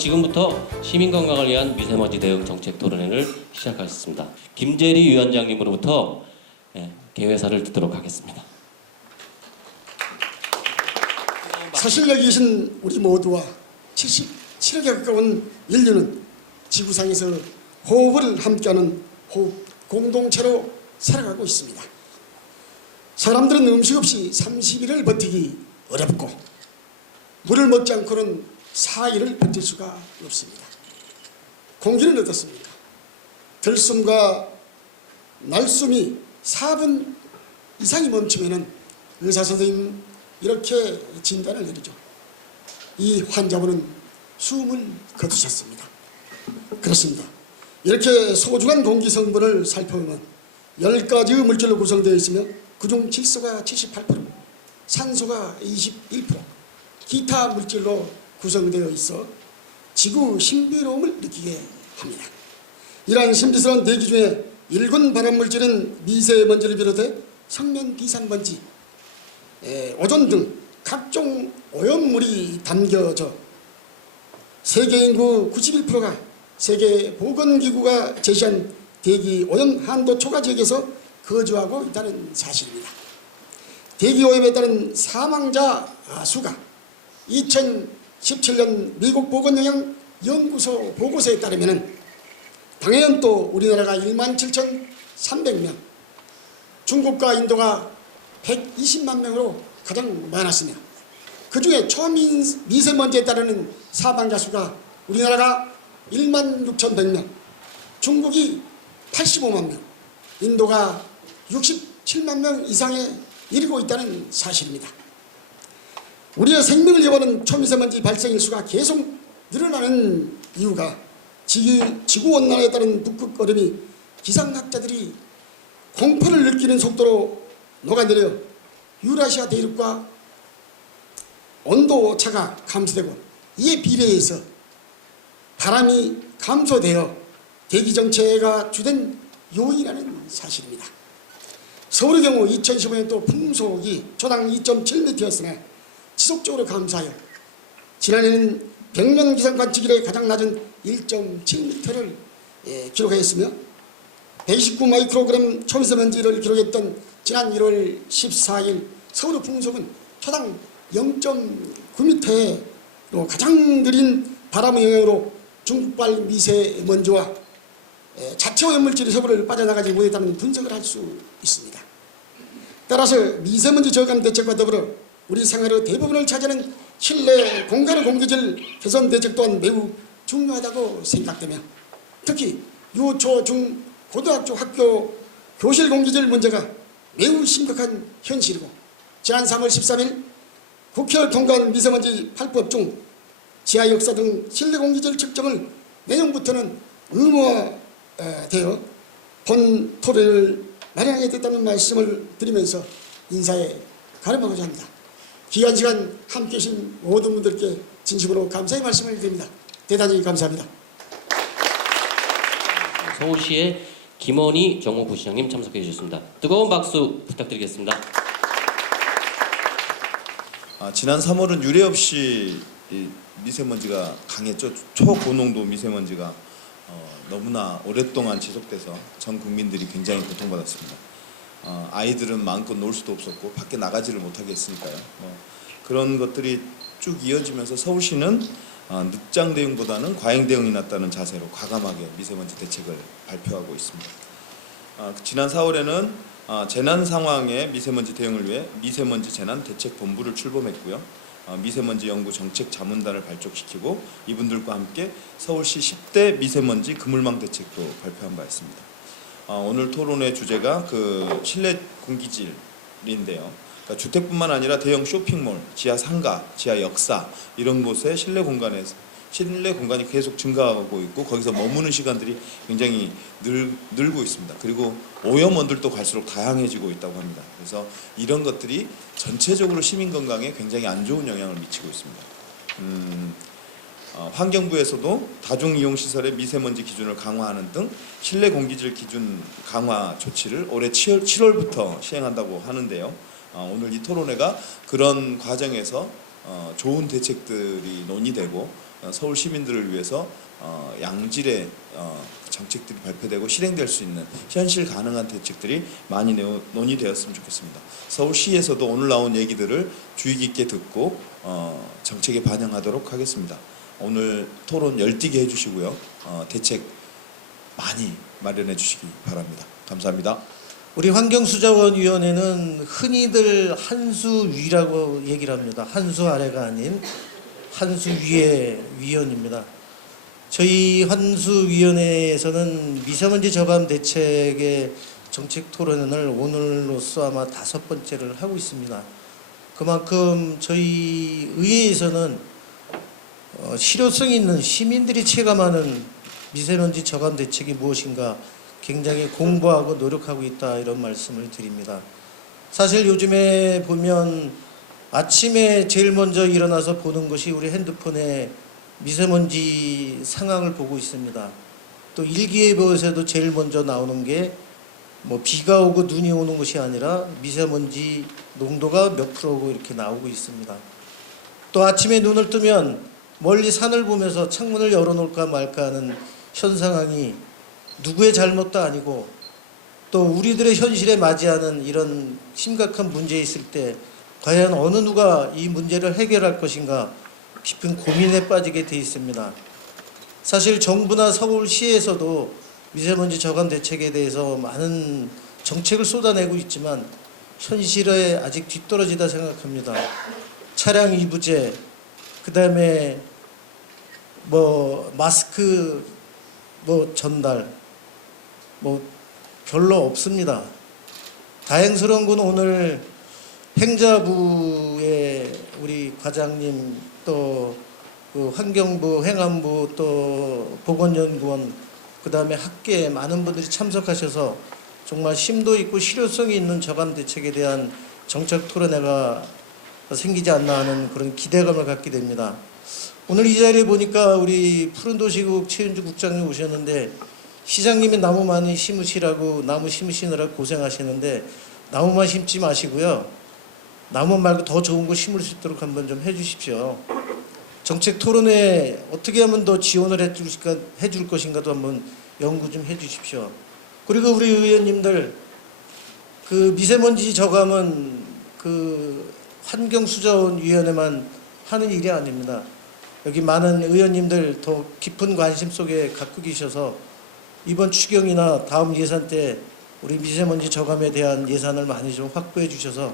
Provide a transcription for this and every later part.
지금부터 시민 건강을 위한 미세먼지 대응 정책 토론회를 시작하겠습니다. 김재리 위원장님으로부터 개회사를 듣도록 하겠습니다. 사실 여기 계신 우리 모두와 77에 가까운 인류는 지구상에서 호흡을 함께하는 호흡 공동체로 살아가고 있습니다. 사람들은 음식 없이 30일을 버티기 어렵고 물을 먹지 않고는 4일을 버틸 수가 없습니다. 공기는 어떻습니까? 들숨과 날숨이 4분 이상이 멈추면 의사선생님 이렇게 진단을 내리죠. 이 환자분은 숨을 거두셨습니다. 그렇습니다. 이렇게 소중한 공기 성분을 살펴보면 10가지의 물질로 구성되어 있으며 그중 질소가 78%, 산소가 21%, 기타 물질로 구성되어 있어 지구 신비로움을 느끼게 합니다. 이러한 신비스러운 대기 중에 일군 발암물질은 미세먼지를 비롯해 성면 비산먼지, 오존 등 각종 오염물이 담겨져 세계 인구 91%가 세계보건기구가 제시한 대기 오염 한도 초과 지역에서 거주하고 있다는 사실입니다. 대기 오염에 따른 사망자 수가 2017년 미국 보건영양연구소 보고서에 따르면 당해연도 우리나라가 17,300명, 중국과 인도가 120만 명으로 가장 많았으며 그중에 초미세먼지에 따르는 사망자 수가 우리나라가 16,100명, 중국이 85만 명, 인도가 67만 명 이상에 이르고 있다는 사실입니다. 우리의 생명을 여부하는 초미세먼지 발생 일수가 계속 늘어나는 이유가 지구온난화에 따른 북극 얼음이 기상학자들이 공포를 느끼는 속도로 녹아내려 유라시아 대륙과 온도차가 감소되고 이에 비례해서 바람이 감소되어 대기 정체가 주된 요인이라는 사실입니다. 서울의 경우 2015년도 풍속이 초당 2.7m였으나 지속적으로 감소하여 지난해는 100년 기상 관측 이래 가장 낮은 1.7m를 기록하였으며 129 마이크로그램 초미세먼지를 기록했던 지난 1월 14일 서울의 풍속은 초당 0.9m로 가장 느린 바람의 영향으로 중국발 미세먼지와 자체 오염물질이 서울을 빠져나가지 못했다는 분석을 할 수 있습니다. 따라서 미세먼지 저감 대책과 더불어 우리 생활의 대부분을 차지하는 실내 공간의 공기질 개선 대책 또한 매우 중요하다고 생각되며 특히 유, 초, 중, 고등학교 학교 교실 공기질 문제가 매우 심각한 현실이고 지난 3월 13일 국회를 통과한 미세먼지 8법 중 지하 역사 등 실내 공기질 측정을 내년부터는 의무화되어 본 토론을 마련하게 됐다는 말씀을 드리면서 인사에 가름하고자 합니다. 귀한 시간 함께해 주신 모든 분들께 진심으로 감사의 말씀을 드립니다. 대단히 감사합니다. 서울시의 김원희 정무부시장님 참석해 주셨습니다. 뜨거운 박수 부탁드리겠습니다. 지난 3월은 유례 없이 미세먼지가 강했죠. 초고농도 미세먼지가 너무나 오랫동안 지속돼서 전 국민들이 굉장히 고통받았습니다. 아이들은 마음껏 놀 수도 없었고 밖에 나가지를 못하게 했으니까요. 그런 것들이 쭉 이어지면서 서울시는 늑장 대응보다는 과잉 대응이 낫다는 자세로 과감하게 미세먼지 대책을 발표하고 있습니다. 지난 4월에는 재난 상황의 미세먼지 대응을 위해 미세먼지 재난 대책본부를 출범했고요. 미세먼지 연구 정책 자문단을 발족시키고 이분들과 함께 서울시 10대 미세먼지 그물망 대책도 발표한 바 있습니다. 오늘 토론의 주제가 그 실내 공기질인데요. 그러니까 주택뿐만 아니라 대형 쇼핑몰, 지하 상가, 지하 역사 이런 곳에 실내 공간이 계속 증가하고 있고 거기서 머무는 시간들이 굉장히 늘고 있습니다. 그리고 오염원들도 갈수록 다양해지고 있다고 합니다. 그래서 이런 것들이 전체적으로 시민 건강에 굉장히 안 좋은 영향을 미치고 있습니다. 환경부에서도 다중이용시설의 미세먼지 기준을 강화하는 등 실내 공기질 기준 강화 조치를 올해 7월부터 시행한다고 하는데요. 오늘 이 토론회가 그런 과정에서 좋은 대책들이 논의되고 서울 시민들을 위해서 양질의 정책들이 발표되고 실행될 수 있는 현실 가능한 대책들이 많이 논의되었으면 좋겠습니다. 서울시에서도 오늘 나온 얘기들을 주의 깊게 듣고 정책에 반영하도록 하겠습니다. 오늘 토론 열띠게 해주시고요. 대책 많이 마련해 주시기 바랍니다. 감사합니다. 우리 환경수자원위원회는 흔히들 한수 위라고 얘기를 합니다. 한수 아래가 아닌 한수 위의 위원입니다. 저희 환수위원회에서는 미세먼지 저감 대책의 정책 토론을 오늘로써 아마 5번째를 하고 있습니다. 그만큼 저희 의회에서는 실효성 있는 시민들이 체감하는 미세먼지 저감 대책이 무엇인가 굉장히 공부하고 노력하고 있다, 이런 말씀을 드립니다. 사실 요즘에 보면 아침에 제일 먼저 일어나서 보는 것이 우리 핸드폰에 미세먼지 상황을 보고 있습니다. 또 일기예보에서도 제일 먼저 나오는 게 뭐 비가 오고 눈이 오는 것이 아니라 미세먼지 농도가 몇 프로고 이렇게 나오고 있습니다. 또 아침에 눈을 뜨면 멀리 산을 보면서 창문을 열어놓을까 말까 하는 현 상황이 누구의 잘못도 아니고 또 우리들의 현실에 맞이하는 이런 심각한 문제에 있을 때 과연 어느 누가 이 문제를 해결할 것인가 깊은 고민에 빠지게 돼 있습니다. 사실 정부나 서울시에서도 미세먼지 저감 대책에 대해서 많은 정책을 쏟아내고 있지만 현실에 아직 뒤떨어지다 생각합니다. 차량 이부제, 그다음에 뭐 마스크 전달 별로 없습니다. 다행스러운 건 오늘 행자부의 우리 과장님, 또 그 환경부, 행안부, 또 보건연구원, 그다음에 학계 많은 분들이 참석하셔서 정말 심도 있고 실효성이 있는 저감 대책에 대한 정책 토론회가 생기지 않나 하는 그런 기대감을 갖게 됩니다. 오늘 이 자리에 보니까 우리 푸른도시국 최윤주 국장님 오셨는데 시장님이 나무 많이 심으시라고 나무 심으시느라 고생하시는데 나무만 심지 마시고요. 나무 말고 더 좋은 거 심을 수 있도록 한번 좀 해주십시오. 정책 토론회 어떻게 하면 더 지원을 해줄 것인가도 한번 연구 좀 해주십시오. 그리고 우리 의원님들, 그 미세먼지 저감은 그 환경수자원위원회만 하는 일이 아닙니다. 여기 많은 의원님들 더 깊은 관심 속에 갖고 계셔서 이번 추경이나 다음 예산 때 우리 미세먼지 저감에 대한 예산을 많이 좀 확보해 주셔서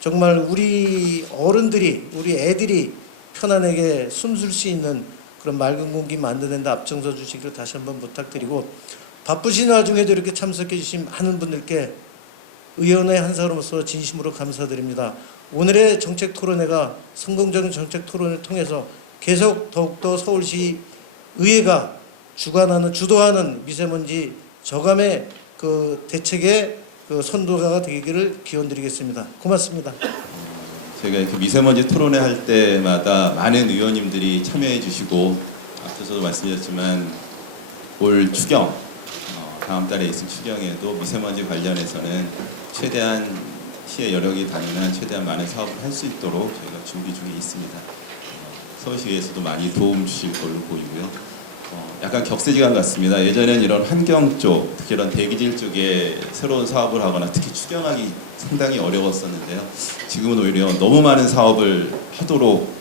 정말 우리 어른들이, 우리 애들이 편안하게 숨쉴 수 있는 그런 맑은 공기 만드는 데 앞장서 주시기를 다시 한번 부탁드리고, 바쁘신 와중에도 이렇게 참석해 주신 많은 분들께 의원의 한 사람으로서 진심으로 감사드립니다. 오늘의 정책 토론회가 성공적인 정책 토론을 통해서 계속 더욱더 서울시 의회가 주도하는 미세먼지 저감의 그 대책의 그 선도자가 되기를 기원드리겠습니다. 고맙습니다. 저희가 이렇게 미세먼지 토론회 할 때마다 많은 의원님들이 참여해 주시고, 앞서서도 말씀드렸지만 올 추경, 다음 달에 있을 추경에도 미세먼지 관련해서는 최대한 시의 여력이 닿는 최대한 많은 사업을 할 수 있도록 저희가 준비 중에 있습니다. 서울시에서도 많이 도움 주실 걸로 보이고요. 약간 격세지감 같습니다. 예전에는 이런 환경 쪽, 특히 이런 대기질 쪽에 새로운 사업을 하거나 특히 추경하기 상당히 어려웠었는데요. 지금은 오히려 너무 많은 사업을 하도록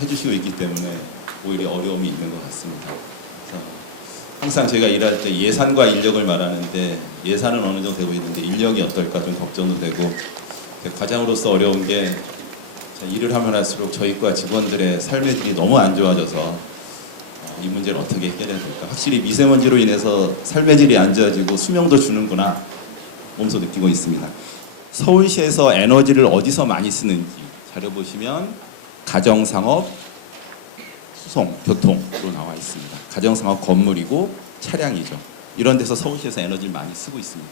해주시고 있기 때문에 오히려 어려움이 있는 것 같습니다. 그래서 항상 제가 일할 때 예산과 인력을 말하는데 예산은 어느 정도 되고 있는데 인력이 어떨까 좀 걱정도 되고, 과장으로서 어려운 게 일을 하면 할수록 저희과 직원들의 삶의 질이 너무 안 좋아져서 이 문제를 어떻게 해결해야 될까. 확실히 미세먼지로 인해서 삶의 질이 안 좋아지고 수명도 주는구나 몸소 느끼고 있습니다. 서울시에서 에너지를 어디서 많이 쓰는지 자료 보시면 가정상업, 수송, 교통으로 나와 있습니다. 가정상업 건물이고 차량이죠. 이런 데서 서울시에서 에너지를 많이 쓰고 있습니다.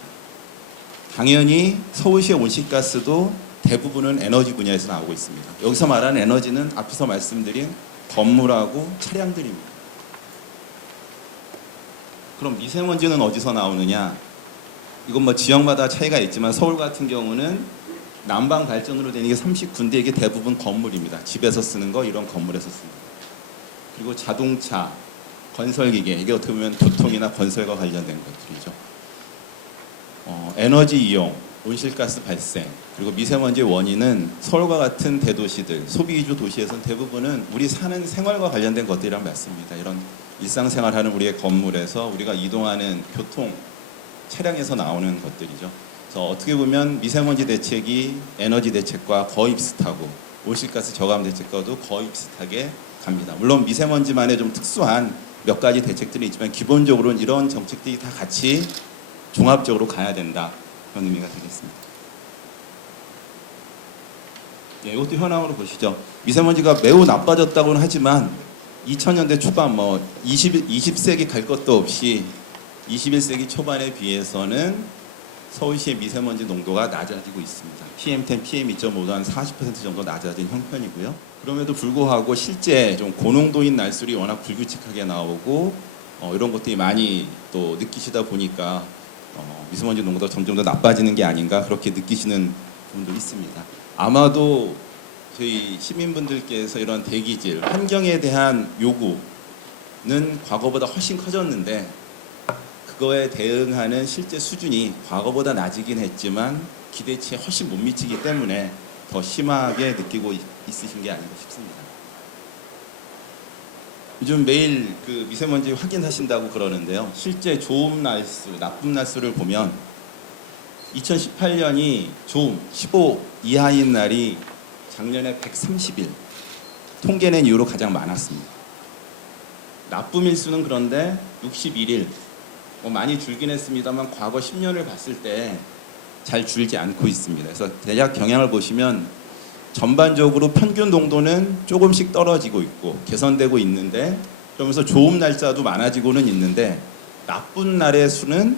당연히 서울시의 온실가스도 대부분은 에너지 분야에서 나오고 있습니다. 여기서 말하는 에너지는 앞에서 말씀드린 건물하고 차량들입니다. 그럼 미세먼지는 어디서 나오느냐? 이건 뭐 지역마다 차이가 있지만 서울 같은 경우는 난방 발전으로 되는 게 30군데, 이게 대부분 건물입니다. 집에서 쓰는 거, 이런 건물에서 씁니다. 그리고 자동차, 건설기계, 이게 어떻게 보면 교통이나 건설과 관련된 것들이죠. 에너지 이용, 온실가스 발생, 그리고 미세먼지의 원인은 서울과 같은 대도시들, 소비 위주 도시에서는 대부분은 우리 사는 생활과 관련된 것들이란 맞습니다. 이런 일상생활하는 우리의 건물에서 우리가 이동하는 교통, 차량에서 나오는 것들이죠. 그래서 어떻게 보면 미세먼지 대책이 에너지 대책과 거의 비슷하고 온실가스 저감 대책과도 거의 비슷하게 갑니다. 물론 미세먼지만의 좀 특수한 몇 가지 대책들이 있지만 기본적으로는 이런 정책들이 다 같이 종합적으로 가야 된다. 그런 의미가 되겠습니다. 네, 이것도 현황으로 보시죠. 미세먼지가 매우 나빠졌다고는 하지만 2000년대 초반 20세기 갈 것도 없이 21세기 초반에 비해서는 서울시의 미세먼지 농도가 낮아지고 있습니다. PM10, PM2.5도 한 40% 정도 낮아진 형편이고요. 그럼에도 불구하고 실제 좀 고농도인 날술이 워낙 불규칙하게 나오고 이런 것들이 많이 또 느끼시다 보니까 미세먼지 농도가 점점 더 나빠지는 게 아닌가 그렇게 느끼시는 분도 있습니다. 아마도 저희 시민분들께서 이런 대기질, 환경에 대한 요구는 과거보다 훨씬 커졌는데 그거에 대응하는 실제 수준이 과거보다 낮이긴 했지만 기대치에 훨씬 못 미치기 때문에 더 심하게 느끼고 있으신 게 아닌가 싶습니다. 요즘 매일 그 미세먼지 확인하신다고 그러는데요. 실제 좋은 날수, 나쁜 날수를 보면 2018년이 좋음 15 이하인 날이 작년에 130일 통계낸 이후로 가장 많았습니다. 나쁨 일수는 그런데 61일 많이 줄긴 했습니다만 과거 10년을 봤을 때 잘 줄지 않고 있습니다. 그래서 대략 경향을 보시면 전반적으로 평균 농도는 조금씩 떨어지고 있고 개선되고 있는데 그러면서 좋은 날짜도 많아지고는 있는데 나쁜 날의 수는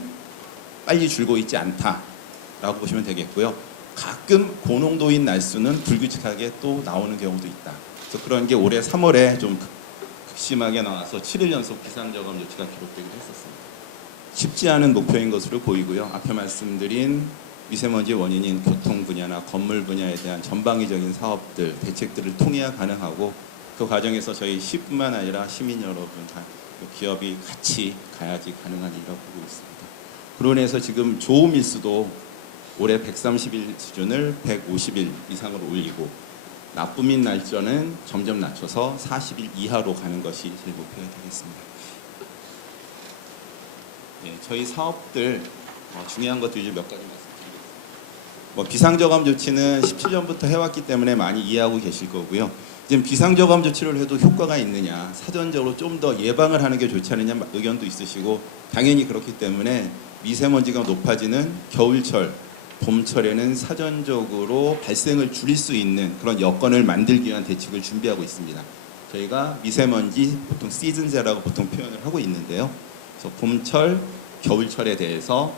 빨리 줄고 있지 않다라고 보시면 되겠고요. 가끔 고농도인 날수는 불규칙하게 또 나오는 경우도 있다. 그래서 그런 게 올해 3월에 좀 극심하게 나와서 7일 연속 비상저감 조치가 기록되기도 했었습니다. 쉽지 않은 목표인 것으로 보이고요. 앞에 말씀드린 미세먼지 원인인 교통 분야나 건물 분야에 대한 전방위적인 사업들, 대책들을 통해야 가능하고 그 과정에서 저희 시뿐만 아니라 시민 여러분, 다 기업이 같이 가야지 가능한 일이라고 보고 있습니다. 그로 인해서 지금 좋음 일수도 올해 130일 수준을 150일 이상으로 올리고 나쁨인 날짜는 점점 낮춰서 40일 이하로 가는 것이 제일 목표가 되겠습니다. 네, 저희 사업들 중요한 것도 이제 몇 가지 말씀드리겠습니다. 비상저감 조치는 17년부터 해왔기 때문에 많이 이해하고 계실 거고요. 지금 비상저감 조치를 해도 효과가 있느냐, 사전적으로 좀 더 예방을 하는 게 좋지 않느냐 의견도 있으시고 당연히 그렇기 때문에 미세먼지가 높아지는 겨울철, 봄철에는 사전적으로 발생을 줄일 수 있는 그런 여건을 만들기 위한 대책을 준비하고 있습니다. 저희가 미세먼지 보통 시즌제라고 보통 표현을 하고 있는데요. 그래서 봄철, 겨울철에 대해서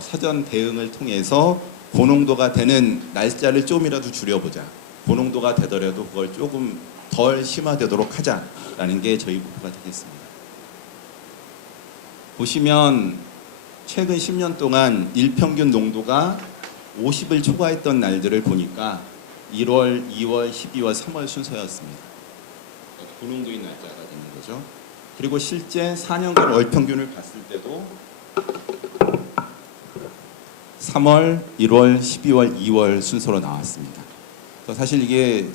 사전 대응을 통해서 고농도가 되는 날짜를 좀이라도 줄여보자. 고농도가 되더라도 그걸 조금 덜 심화되도록 하자라는 게 저희 목표가 되겠습니다. 보시면 최근 10년 동안 일평균 농도가 50을 초과했던 날들을 보니까 1월, 2월, 12월, 3월 순서였습니다. 고농도인 날짜가 되는 거죠. 그리고 실제 4년간 월평균을 봤을 때도 3월, 1월, 12월, 2월 순서로 나왔습니다. 사실 이게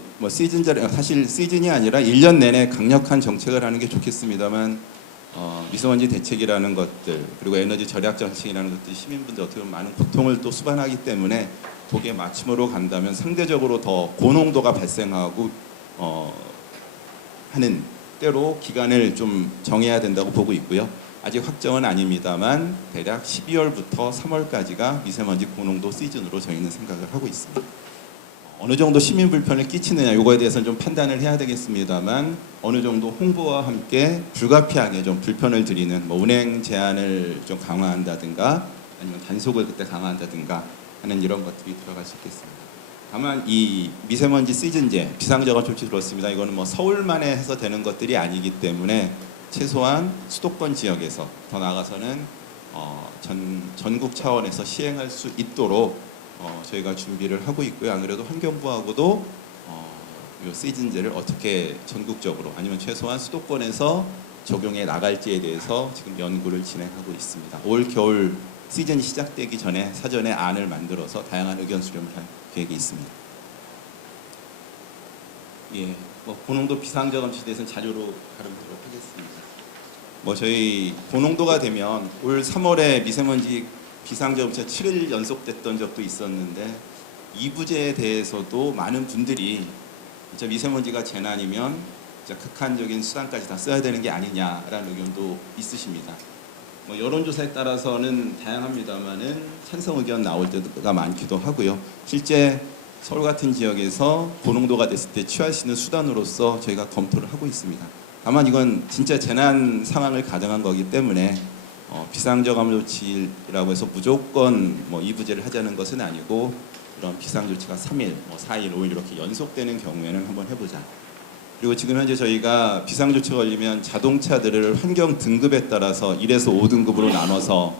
사실 시즌이 아니라 1년 내내 강력한 정책을 하는 게 좋겠습니다만 미세먼지 대책이라는 것들 그리고 에너지 절약 정책이라는 것들이 시민분들 어떻게 보면 많은 고통을 또 수반하기 때문에 거기에 맞춤으로 간다면 상대적으로 더 고농도가 발생하고 하는 때로 기간을 좀 정해야 된다고 보고 있고요. 아직 확정은 아닙니다만 대략 12월부터 3월까지가 미세먼지 고농도 시즌으로 저희는 생각을 하고 있습니다. 어느 정도 시민 불편을 끼치느냐 이거에 대해서는 좀 판단을 해야 되겠습니다만 어느 정도 홍보와 함께 불가피하게 좀 불편을 드리는 운행 제한을 좀 강화한다든가 아니면 단속을 그때 강화한다든가 하는 이런 것들이 들어갈 수 있겠습니다. 다만 이 미세먼지 시즌제 비상저감 조치 들었습니다. 이거는 서울만에 해서 되는 것들이 아니기 때문에 최소한 수도권 지역에서 더 나아가서는 전국 차원에서 시행할 수 있도록 저희가 준비를 하고 있고요. 안 그래도 환경부하고도 이 시즌제를 어떻게 전국적으로 아니면 최소한 수도권에서 적용해 나갈지에 대해서 지금 연구를 진행하고 있습니다. 올 겨울 시즌이 시작되기 전에 사전에 안을 만들어서 다양한 의견 수렴을 할 계획이 있습니다. 예, 고농도 비상저감치에 대해서는 자료로 다루도록 하겠습니다. 저희 고농도가 되면 올 3월에 미세먼지 비상저감치가 7일 연속됐던 적도 있었는데 이부제에 대해서도 많은 분들이 진짜 미세먼지가 재난이면 진짜 극한적인 수단까지 다 써야 되는 게 아니냐라는 의견도 있으십니다. 여론조사에 따라서는 다양합니다만은 찬성 의견 나올 때가 많기도 하고요. 실제 서울 같은 지역에서 고농도가 됐을 때 취할 수 있는 수단으로서 저희가 검토를 하고 있습니다. 다만 이건 진짜 재난 상황을 가정한 거기 때문에 비상저감조치라고 해서 무조건 이부제를 하자는 것은 아니고 이런 비상조치가 3일, 4일, 5일 이렇게 연속되는 경우에는 한번 해보자. 그리고 지금 현재 저희가 비상조치가 걸리면 자동차들을 환경 등급에 따라서 1에서 5등급으로 나눠서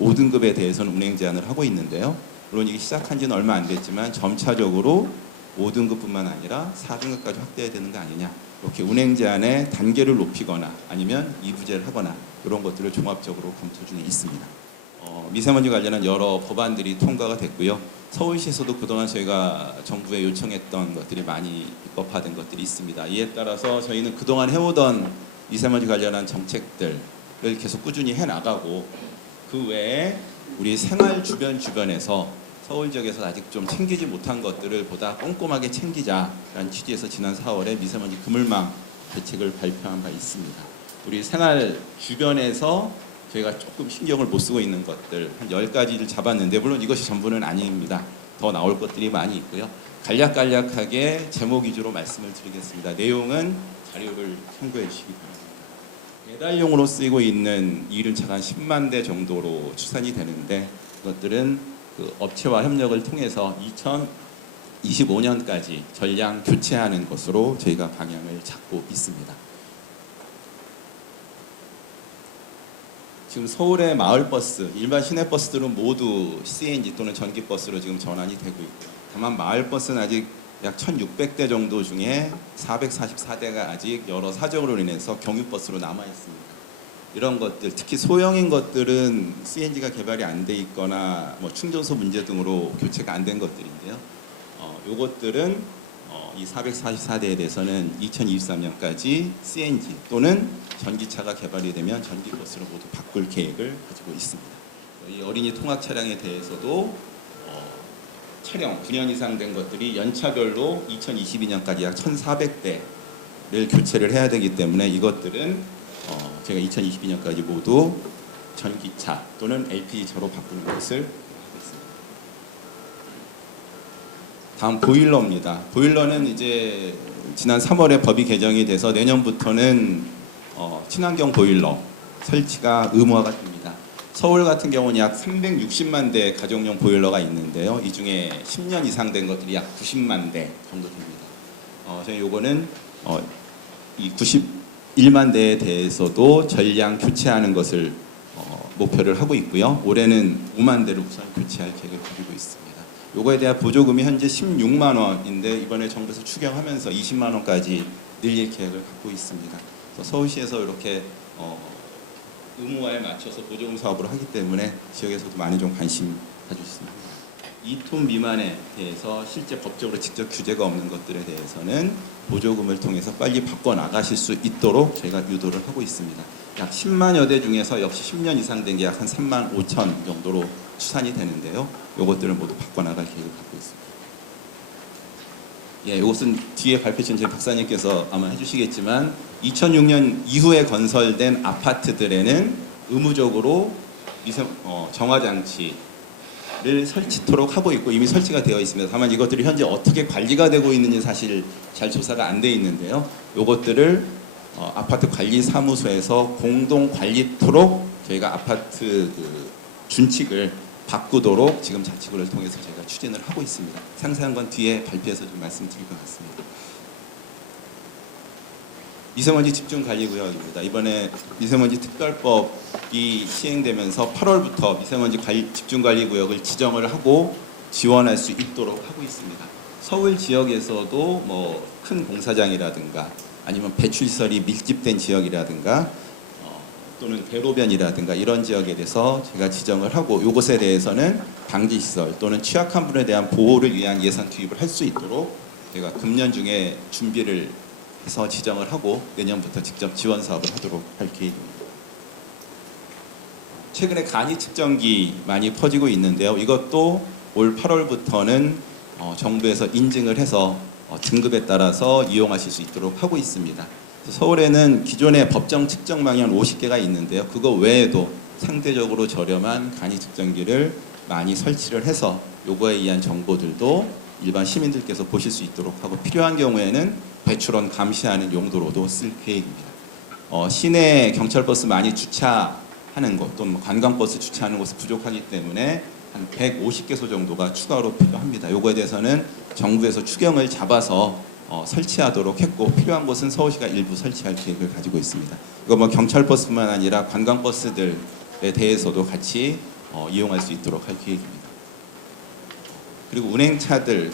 5등급에 대해서는 운행 제한을 하고 있는데요. 물론 이게 시작한 지는 얼마 안 됐지만 점차적으로 5등급뿐만 아니라 4등급까지 확대해야 되는 거 아니냐. 이렇게 운행 제한의 단계를 높이거나 아니면 이부제를 하거나 이런 것들을 종합적으로 검토 중에 있습니다. 미세먼지 관련한 여러 법안들이 통과가 됐고요. 서울시에서도 그동안 저희가 정부에 요청했던 것들이 많이 입법화된 것들이 있습니다. 이에 따라서 저희는 그동안 해오던 미세먼지 관련한 정책들을 계속 꾸준히 해나가고 그 외에 우리 생활 주변에서 서울 지역에서 아직 좀 챙기지 못한 것들을 보다 꼼꼼하게 챙기자라는 취지에서 지난 4월에 미세먼지 그물망 대책을 발표한 바 있습니다. 우리 생활 주변에서 저희가 조금 신경을 못 쓰고 있는 것들 한 10가지를 잡았는데 물론 이것이 전부는 아닙니다. 더 나올 것들이 많이 있고요. 간략간략하게 제목 위주로 말씀을 드리겠습니다. 내용은 자료를 참고해 주시기 바랍니다. 배달용으로 쓰이고 있는 이륜차가 한 10만 대 정도로 추산이 되는데 그것들은 그 업체와 협력을 통해서 2025년까지 전량 교체하는 것으로 저희가 방향을 잡고 있습니다. 지금 서울의 마을버스, 일반 시내버스들은 모두 CNG 또는 전기버스로 지금 전환이 되고 있고요. 다만 마을버스는 아직 약 1,600대 정도 중에 444대가 아직 여러 사정으로 인해서 경유버스로 남아 있습니다. 이런 것들, 특히 소형인 것들은 CNG가 개발이 안 돼 있거나 충전소 문제 등으로 교체가 안 된 것들인데요. 요것들은 이 444대에 대해서는 2023년까지 CNG 또는 전기차가 개발이 되면 전기버스로 모두 바꿀 계획을 가지고 있습니다. 이 어린이 통학 차량에 대해서도 차량 9년 이상 된 것들이 연차별로 2022년까지 약 1,400대를 교체를 해야 되기 때문에 이것들은 제가 2022년까지 모두 전기차 또는 LPG차로 바꾸는 것을 하고 있습니다. 다음 보일러입니다. 보일러는 이제 지난 3월에 법이 개정이 돼서 내년부터는 친환경 보일러 설치가 의무화가 됩니다. 서울 같은 경우는 약 360만 대 가정용 보일러가 있는데요. 이 중에 10년 이상 된 것들이 약 90만 대 정도 됩니다. 저희 요거는 이 91만 대에 대해서도 전량 교체하는 것을 목표를 하고 있고요. 올해는 5만 대를 우선 교체할 계획을 가지고 있습니다. 요거에 대한 보조금이 현재 16만 원인데 이번에 정부에서 추경하면서 20만 원까지 늘릴 계획을 갖고 있습니다. 그래서 서울시에서 이렇게 의무화에 맞춰서 보조금 사업을 하기 때문에 지역에서도 많이 좀 관심 가주셨습니다. 2톤 미만에 대해서 실제 법적으로 직접 규제가 없는 것들에 대해서는 보조금을 통해서 빨리 바꿔 나가실 수 있도록 저희가 유도를 하고 있습니다. 약 10만여 대 중에서 역시 10년 이상 된 게 약 한 3만 5천 정도로 추산이 되는데요. 요것들을 모두 바꿔 나갈 계획을 갖고 있습니다. 예, 이것은 뒤에 발표하신 저희 박사님께서 아마 해주시겠지만 2006년 이후에 건설된 아파트들에는 의무적으로 정화장치를 설치토록 하고 있고 이미 설치가 되어 있습니다. 다만 이것들이 현재 어떻게 관리가 되고 있는지 사실 잘 조사가 안 돼 있는데요. 이것들을 아파트 관리사무소에서 공동 관리토록 저희가 아파트 준칙을 바꾸도록 지금 자치구를 통해서 저희가 추진을 하고 있습니다. 상세한 건 뒤에 발표해서 좀 말씀드릴 것 같습니다. 미세먼지 집중관리구역입니다. 이번에 미세먼지 특별법이 시행되면서 8월부터 미세먼지 집중관리구역을 지정을 하고 지원할 수 있도록 하고 있습니다. 서울 지역에서도 뭐 큰 공사장이라든가 아니면 배출시설이 밀집된 지역이라든가 또는 대로변이라든가 이런 지역에 대해서 제가 지정을 하고 이곳에 대해서는 방지시설 또는 취약한 분에 대한 보호를 위한 예산 투입을 할 수 있도록 제가 금년 중에 준비를 해서 지정을 하고 내년부터 직접 지원 사업을 하도록 할 계획입니다. 최근에 간이 측정기 많이 퍼지고 있는데요. 이것도 올 8월부터는 정부에서 인증을 해서 등급에 따라서 이용하실 수 있도록 하고 있습니다. 서울에는 기존의 법정 측정망이 한 50개가 있는데요. 그거 외에도 상대적으로 저렴한 간이 측정기를 많이 설치를 해서 요거에 의한 정보들도 일반 시민들께서 보실 수 있도록 하고 필요한 경우에는 배출원 감시하는 용도로도 쓸 계획입니다. 시내 경찰버스 많이 주차하는 곳 또는 관광버스 주차하는 곳이 부족하기 때문에 한 150개소 정도가 추가로 필요합니다. 요거에 대해서는 정부에서 추경을 잡아서 설치하도록 했고 필요한 곳은 서울시가 일부 설치할 계획을 가지고 있습니다. 이거 뭐 경찰버스뿐만 아니라 관광버스들에 대해서도 같이 이용할 수 있도록 할 계획입니다. 그리고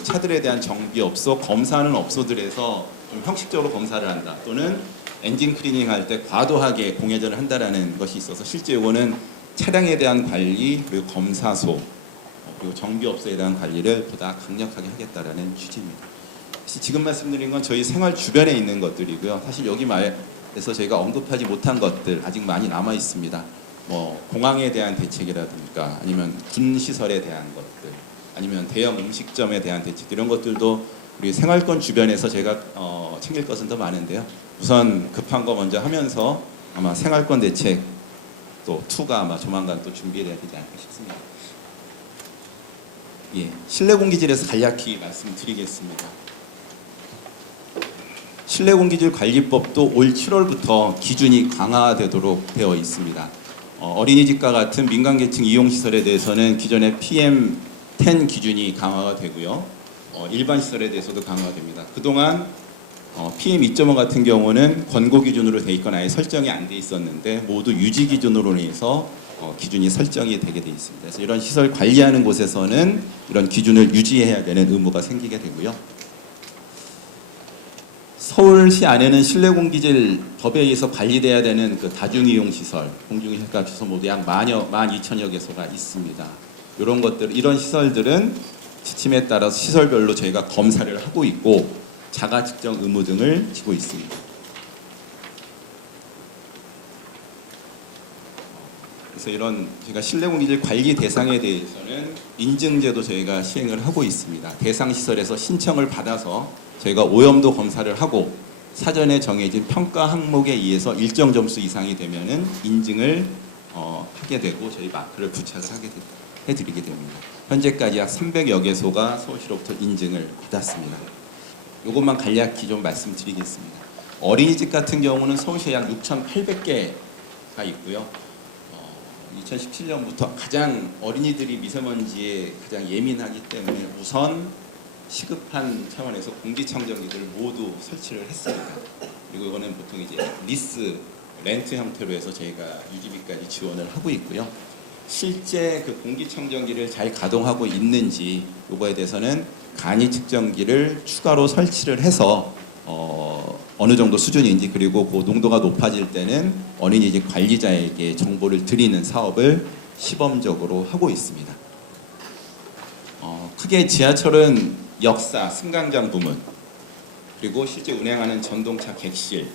차들에 대한 정비업소, 검사하는 업소들에서 좀 형식적으로 검사를 한다 또는 엔진 클리닝 할 때 과도하게 공회전을 한다라는 것이 있어서 실제 이거는 차량에 대한 관리 그리고 검사소 그리고 정비업소에 대한 관리를 보다 강력하게 하겠다라는 취지입니다. 지금 말씀드린 건 저희 생활 주변에 있는 것들이고요. 사실 여기 말에서 저희가 언급하지 못한 것들 아직 많이 남아 있습니다. 뭐 공항에 대한 대책이라든가 아니면 군 시설에 대한 것들 아니면 대형 음식점에 대한 대책 이런 것들도 우리 생활권 주변에서 제가 챙길 것은 더 많은데요. 우선 급한 거 먼저 하면서 아마 생활권 대책 또 2가 아마 조만간 또 준비해야 되지 않을까 싶습니다. 예, 실내 공기질에서 간략히 말씀드리겠습니다. 실내 공기질 관리법도 올 7월부터 기준이 강화되도록 되어 있습니다. 어린이집과 같은 민간계층 이용시설에 대해서는 기존의 PM10 기준이 강화가 되고요. 일반 시설에 대해서도 강화가 됩니다. 그동안 PM2.5 같은 경우는 권고 기준으로 돼 있거나 아예 설정이 안 돼 있었는데 모두 유지 기준으로 인해서 기준이 설정이 되게 돼 있습니다. 그래서 이런 시설 관리하는 곳에서는 이런 기준을 유지해야 되는 의무가 생기게 되고요. 서울시 안에는 실내 공기질 법에 의해서 관리돼야 되는 그 다중이용시설, 공중시설 모두 약 12,000여 개소가 있습니다. 이런 것들, 이런 시설들은 지침에 따라서 시설별로 저희가 검사를 하고 있고 자가 측정 의무 등을 지고 있습니다. 그래서 이런 저희가 실내 공기질 관리 대상에 대해서는 인증제도 저희가 시행을 하고 있습니다. 대상 시설에서 신청을 받아서 저희가 오염도 검사를 하고 사전에 정해진 평가 항목에 의해서 일정 점수 이상이 되면은 인증을 하게 되고 저희 마크를 부착을 해드리게 됩니다. 현재까지 약 300여 개소가 서울시로부터 인증을 받았습니다. 이것만 간략히 좀 말씀드리겠습니다. 어린이집 같은 경우는 서울시에 약 6,800개가 있고요. 2017년부터 가장 어린이들이 미세먼지에 가장 예민하기 때문에 우선 시급한 차원에서 공기청정기를 모두 설치를 했습니다. 그리고 이거는 보통 이제 렌트 형태로 해서 저희가 유지비까지 지원을 하고 있고요. 실제 그 공기청정기를 잘 가동하고 있는지 이거에 대해서는 간이 측정기를 추가로 설치를 해서 어느 정도 수준인지 그리고 그 농도가 높아질 때는 어린이집 관리자에게 정보를 드리는 사업을 시범적으로 하고 있습니다. 크게 지하철은 역사, 승강장 부문 그리고 실제 운행하는 전동차 객실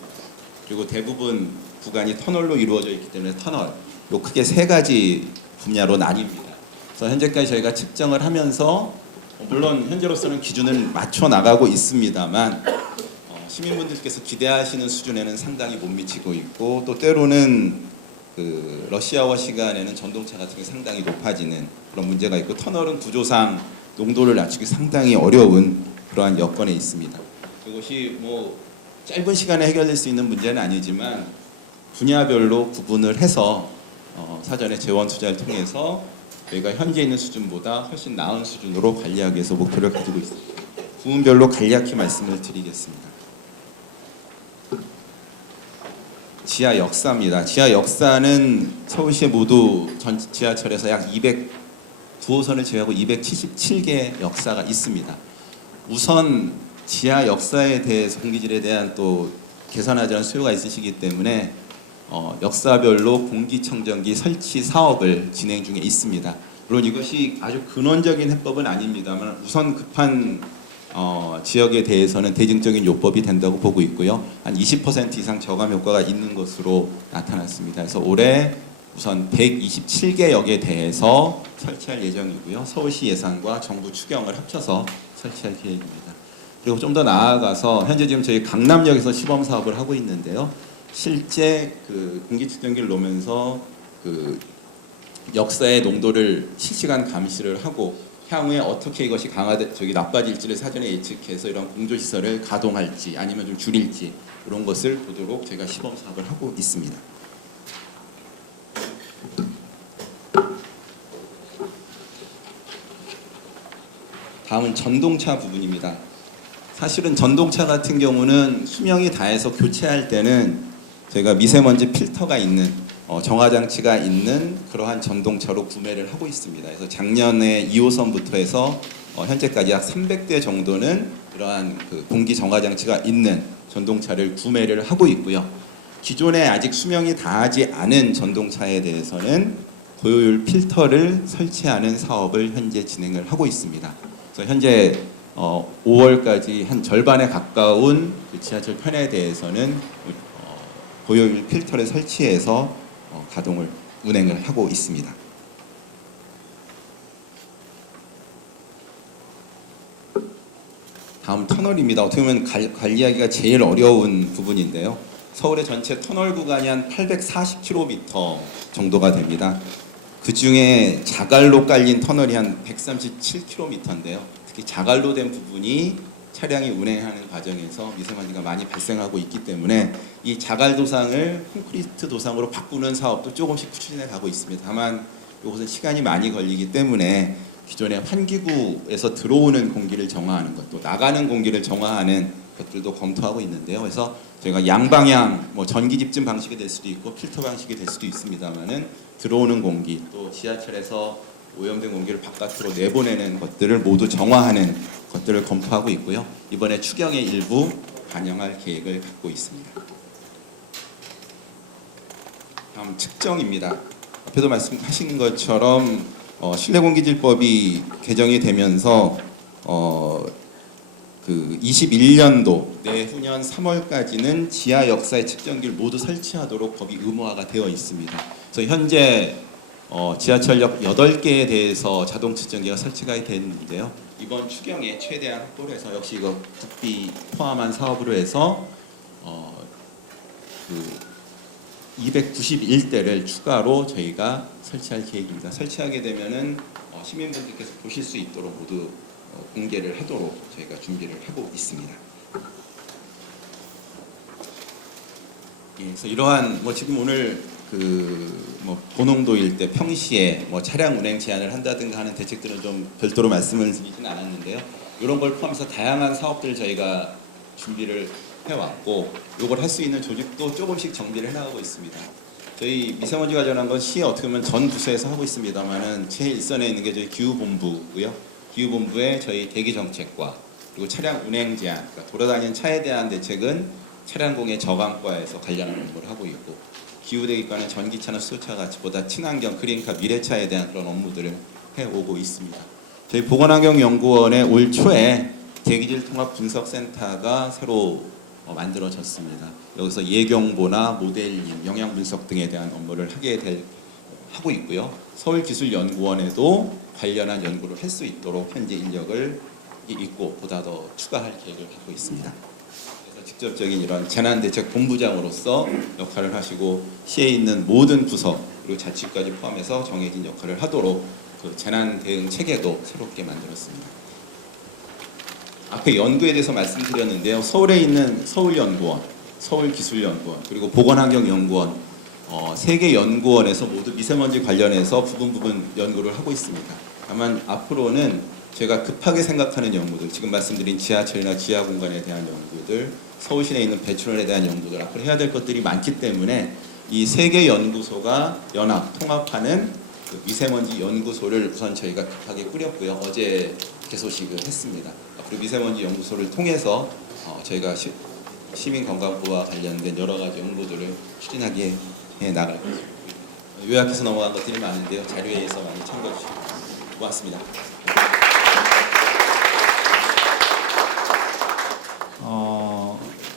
그리고 대부분 구간이 터널로 이루어져 있기 때문에 터널 요 크게 3가지 분야로 나뉩니다. 그래서 현재까지 저희가 측정을 하면서 물론 현재로서는 기준을 맞춰 나가고 있습니다만 시민분들께서 기대하시는 수준에는 상당히 못 미치고 있고 또 때로는 그 러시아워 시간에는 전동차 같은 게 상당히 높아지는 그런 문제가 있고 터널은 구조상 농도를 낮추기 상당히 어려운 그러한 여건에 있습니다. 이것이 뭐 짧은 시간에 해결될 수 있는 문제는 아니지만 분야별로 구분을 해서 사전에 재원 투자를 통해서 저희가 현재 있는 수준보다 훨씬 나은 수준으로 관리하기 위해서 목표를 가지고 있습니다. 부문별로 간략히 말씀을 드리겠습니다. 지하 역사입니다. 지하 역사는 서울시에 모두 전 지하철에서 약 209호선을 제외하고 277개 역사가 있습니다. 우선 지하 역사에 대해서 공기질에 대한 또 개선하지 않은 수요가 있으시기 때문에 역사별로 공기청정기 설치 사업을 진행 중에 있습니다. 물론 이것이 아주 근원적인 해법은 아닙니다만 우선 급한 지역에 대해서는 대증적인 요법이 된다고 보고 있고요. 한 20% 이상 저감 효과가 있는 것으로 나타났습니다. 그래서 올해 우선 127개 역에 대해서 설치할 예정이고요. 서울시 예산과 정부 추경을 합쳐서 설치할 계획입니다. 그리고 좀 더 나아가서 현재 지금 저희 강남역에서 시범 사업을 하고 있는데요. 실제 그 공기측정기를 놓으면서 그 역사의 농도를 실시간 감시를 하고 향후에 어떻게 이것이 나빠질지를 사전에 예측해서 이런 공조 시설을 가동할지 아니면 좀 줄일지 이런 것을 보도록 저희가 시범 사업을 하고 있습니다. 다음은 전동차 부분입니다. 사실은 전동차 같은 경우는 수명이 다해서 교체할 때는 저희가 미세먼지 필터가 있는 정화장치가 있는 그러한 전동차로 구매를 하고 있습니다. 그래서 작년에 2호선부터 해서 현재까지 약 300대 정도는 이러한 그 공기 정화장치가 있는 전동차를 구매를 하고 있고요. 기존에 아직 수명이 다하지 않은 전동차에 대해서는 고효율 필터를 설치하는 사업을 현재 진행을 하고 있습니다. 그래서 현재 5월까지 한 절반에 가까운 그 지하철 편에 대해서는 고효율 필터를 설치해서 운행을 하고 있습니다. 다음 터널입니다. 어떻게 보면 관리하기가 제일 어려운 부분인데요. 서울의 전체 터널 구간이 한 840km 정도가 됩니다. 그 중에 자갈로 깔린 터널이 한 137km인데요. 특히 자갈로 된 부분이 차량이 운행하는 과정에서 미세먼지가 많이 발생하고 있기 때문에 이 자갈 도상을 콘크리트 도상으로 바꾸는 사업도 조금씩 추진해 가고 있습니다. 다만 이것은 시간이 많이 걸리기 때문에 기존의 환기구에서 들어오는 공기를 정화하는 것, 또 나가는 공기를 정화하는 것들도 검토하고 있는데요. 그래서 저희가 양방향 전기 집진 방식이 될 수도 있고 필터 방식이 될 수도 있습니다만은 들어오는 공기 또 지하철에서 오염된 공기를 바깥으로 내보내는 것들을 모두 정화하는 것들을 검토하고 있고요. 이번에 추경의 일부 반영할 계획을 갖고 있습니다. 다음 측정입니다. 앞에도 말씀하신 것처럼 실내공기질법이 개정이 되면서 그 21년도 내후년 3월까지는 지하 역사의 측정기를 모두 설치하도록 법이 의무화가 되어 있습니다. 그래서 현재 지하철역 8개에 대해서 자동 측정기가 설치가 됐는데요. 이번 추경에 최대한 확보를 해서 역시 이거 국비 포함한 사업으로 해서 그 291대를 추가로 저희가 설치할 계획입니다. 설치하게 되면은 시민분들께서 보실 수 있도록 모두 공개를 하도록 저희가 준비를 하고 있습니다. 예, 그래서 이러한 지금 오늘 고농도 일대 평시에 차량 운행 제한을 한다든가 하는 대책들은 좀 별도로 말씀을 드리진 않았는데요. 이런 걸 포함해서 다양한 사업들을 저희가 준비를 해왔고 이걸 할 수 있는 조직도 조금씩 정비를 해나가고 있습니다. 저희 미세먼지 관련한 건 시에 어떻게 보면 전 부서에서 하고 있습니다만은 제일 일선에 있는 게 저희 기후본부고요. 기후본부의 저희 대기정책과 그리고 차량 운행 제한, 그러니까 돌아다니는 차에 대한 대책은 차량공해 저감과에서 관련한 업무를 하고 있고 기후대기과는 전기차나 수소차 같이 보다 친환경 그린카 미래차에 대한 그런 업무들을 해오고 있습니다. 저희 보건환경연구원의 올 초에 대기질 통합 분석센터가 새로 만들어졌습니다. 여기서 예경보나 모델링, 영향 분석 등에 대한 업무를 하고 있고요. 서울기술연구원에도 관련한 연구를 할 수 있도록 현재 인력을 있고 보다 더 추가할 계획을 갖고 있습니다. 그래서 직접적인 이런 재난대책 본부장으로서 역할을 하시고 시에 있는 모든 부서 그리고 자치까지 포함해서 정해진 역할을 하도록 그 재난 대응 체계도 새롭게 만들었습니다. 앞에 연구에 대해서 말씀드렸는데요. 서울에 있는 서울연구원, 서울기술연구원, 그리고 보건환경연구원 3개 연구원에서 모두 미세먼지 관련해서 부분 연구를 하고 있습니다. 다만 앞으로는 제가 급하게 생각하는 연구들, 지금 말씀드린 지하철이나 지하공간에 대한 연구들, 서울시내에 있는 배출원에 대한 연구들, 앞으로 해야 될 것들이 많기 때문에 이 3개 연구소가 통합하는 그 미세먼지 연구소를 우선 저희가 급하게 꾸렸고요. 어제 개소식을 했습니다. 그리고 미세먼지 연구소를 통해서 저희가 시민건강부와 관련된 여러 가지 연구들을 추진하게 해 나갈 것입니다. 요약해서 넘어간 것들이 많은데요. 자료회의에서 많이 참고해 주시기 고맙습니다.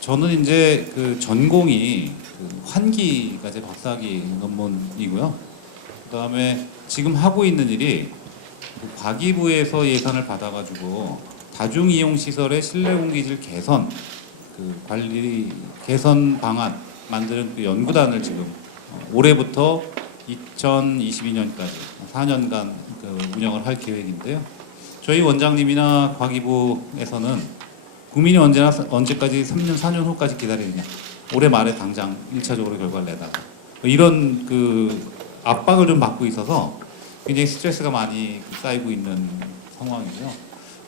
저는 이제 그 전공이 그 환기가 제 박사학위 논문이고요. 그다음에 지금 하고 있는 일이 그 과기부에서 예산을 받아가지고 다중이용 시설의 실내 공기질 개선 그 관리 개선 방안 만드는 그 연구단을 지금 올해부터 2022년까지 4년간 그 운영을 할 계획인데요. 저희 원장님이나 과기부에서는 국민이 언제까지 3년, 4년 후까지 기다리느냐. 올해 말에 당장 1차적으로 결과를 내다가 이런 그 압박을 좀 받고 있어서 굉장히 스트레스가 많이 쌓이고 있는 상황이고요.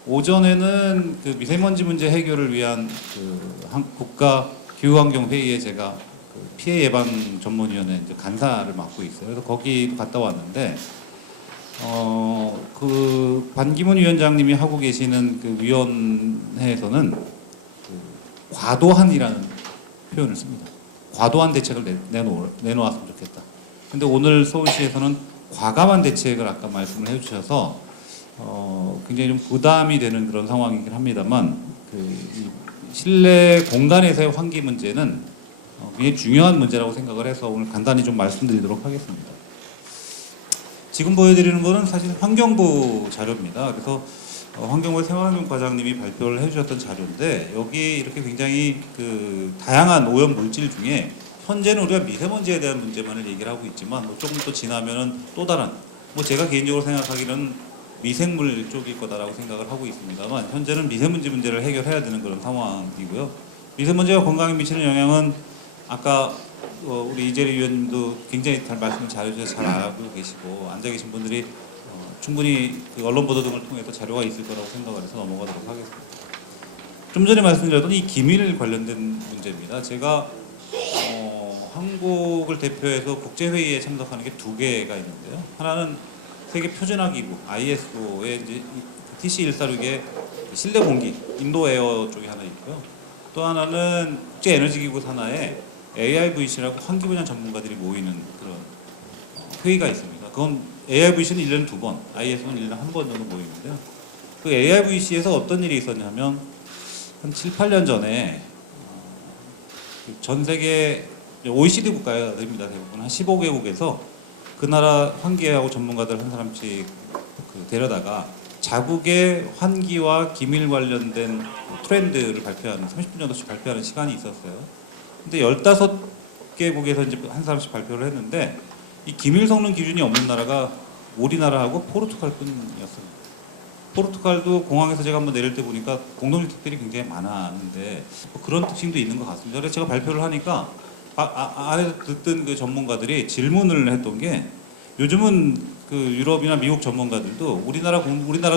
오전에는 그 미세먼지 문제 해결을 위한 그 국가 기후환경회의에 제가 그 피해 예방 전문위원회 이제 간사를 맡고 있어요. 그래서 거기 갔다 왔는데 그 반기문 위원장님이 하고 계시는 그 위원회에서는 그 과도한이라는 표현을 씁니다. 과도한 대책을 내놓았으면 좋겠다. 근데 오늘 서울시에서는 과감한 대책을 아까 말씀을 해주셔서 굉장히 좀 부담이 되는 그런 상황이긴 합니다만 그 실내 공간에서의 환기 문제는 굉장히 중요한 문제라고 생각을 해서 오늘 간단히 좀 말씀드리도록 하겠습니다. 지금 보여드리는 거는 사실 환경부 자료입니다. 그래서 환경부 생활환경 과장님이 발표를 해주셨던 자료인데 여기 이렇게 굉장히 그 다양한 오염 물질 중에 현재는 우리가 미세먼지에 대한 문제만을 얘기를 하고 있지만 뭐 조금 더 지나면은 또 다른 뭐 제가 개인적으로 생각하기는 미생물 쪽일 거다라고 생각을 하고 있습니다만 현재는 미세먼지 문제를 해결해야 되는 그런 상황이고요. 미세먼지가 건강에 미치는 영향은 아까 우리 이재리 위원님도 굉장히 말씀을 잘해주셔서 잘 알고 계시고 앉아 계신 분들이 충분히 그 언론 보도 등을 통해서 자료가 있을 거라고 생각을 해서 넘어가도록 하겠습니다. 좀 전에 말씀드렸던 이 기밀 관련된 문제입니다. 제가 한국을 대표해서 국제회의에 참석하는 게 두 개가 있는데요. 하나는 세계 표준화 기구 ISO의 이제 TC146의 실내 공기 인도 에어 쪽에 하나 있고요. 또 하나는 국제 에너지 기구 산하에 AIVC라고 환기 분야 전문가들이 모이는 그런 회의가 있습니다. 그건 AIVC는 1년에 2번, ISO는 1년에 1번 정도 모이는데요. 그 AIVC에서 어떤 일이 있었냐면 한 7, 8년 전에 전 세계 OECD 국가들입니다. 대부분 한 15개국에서 그 나라 환기하고 전문가들 한 사람씩 데려다가 자국의 환기와 기밀 관련된 트렌드를 발표하는 30분 정도씩 발표하는 시간이 있었어요. 근데 15개국에서 이제 한 사람씩 발표를 했는데 이 기밀 성능 기준이 없는 나라가 우리나라하고 포르투갈 뿐이었어요. 포르투갈도 공항에서 제가 한번 내릴 때 보니까 공동주택들이 굉장히 많았는데 뭐 그런 특징도 있는 것 같습니다. 그래서 제가 발표를 하니까 안에서 듣던 그 전문가들이 질문을 했던 게 요즘은 그 유럽이나 미국 전문가들도 우리나라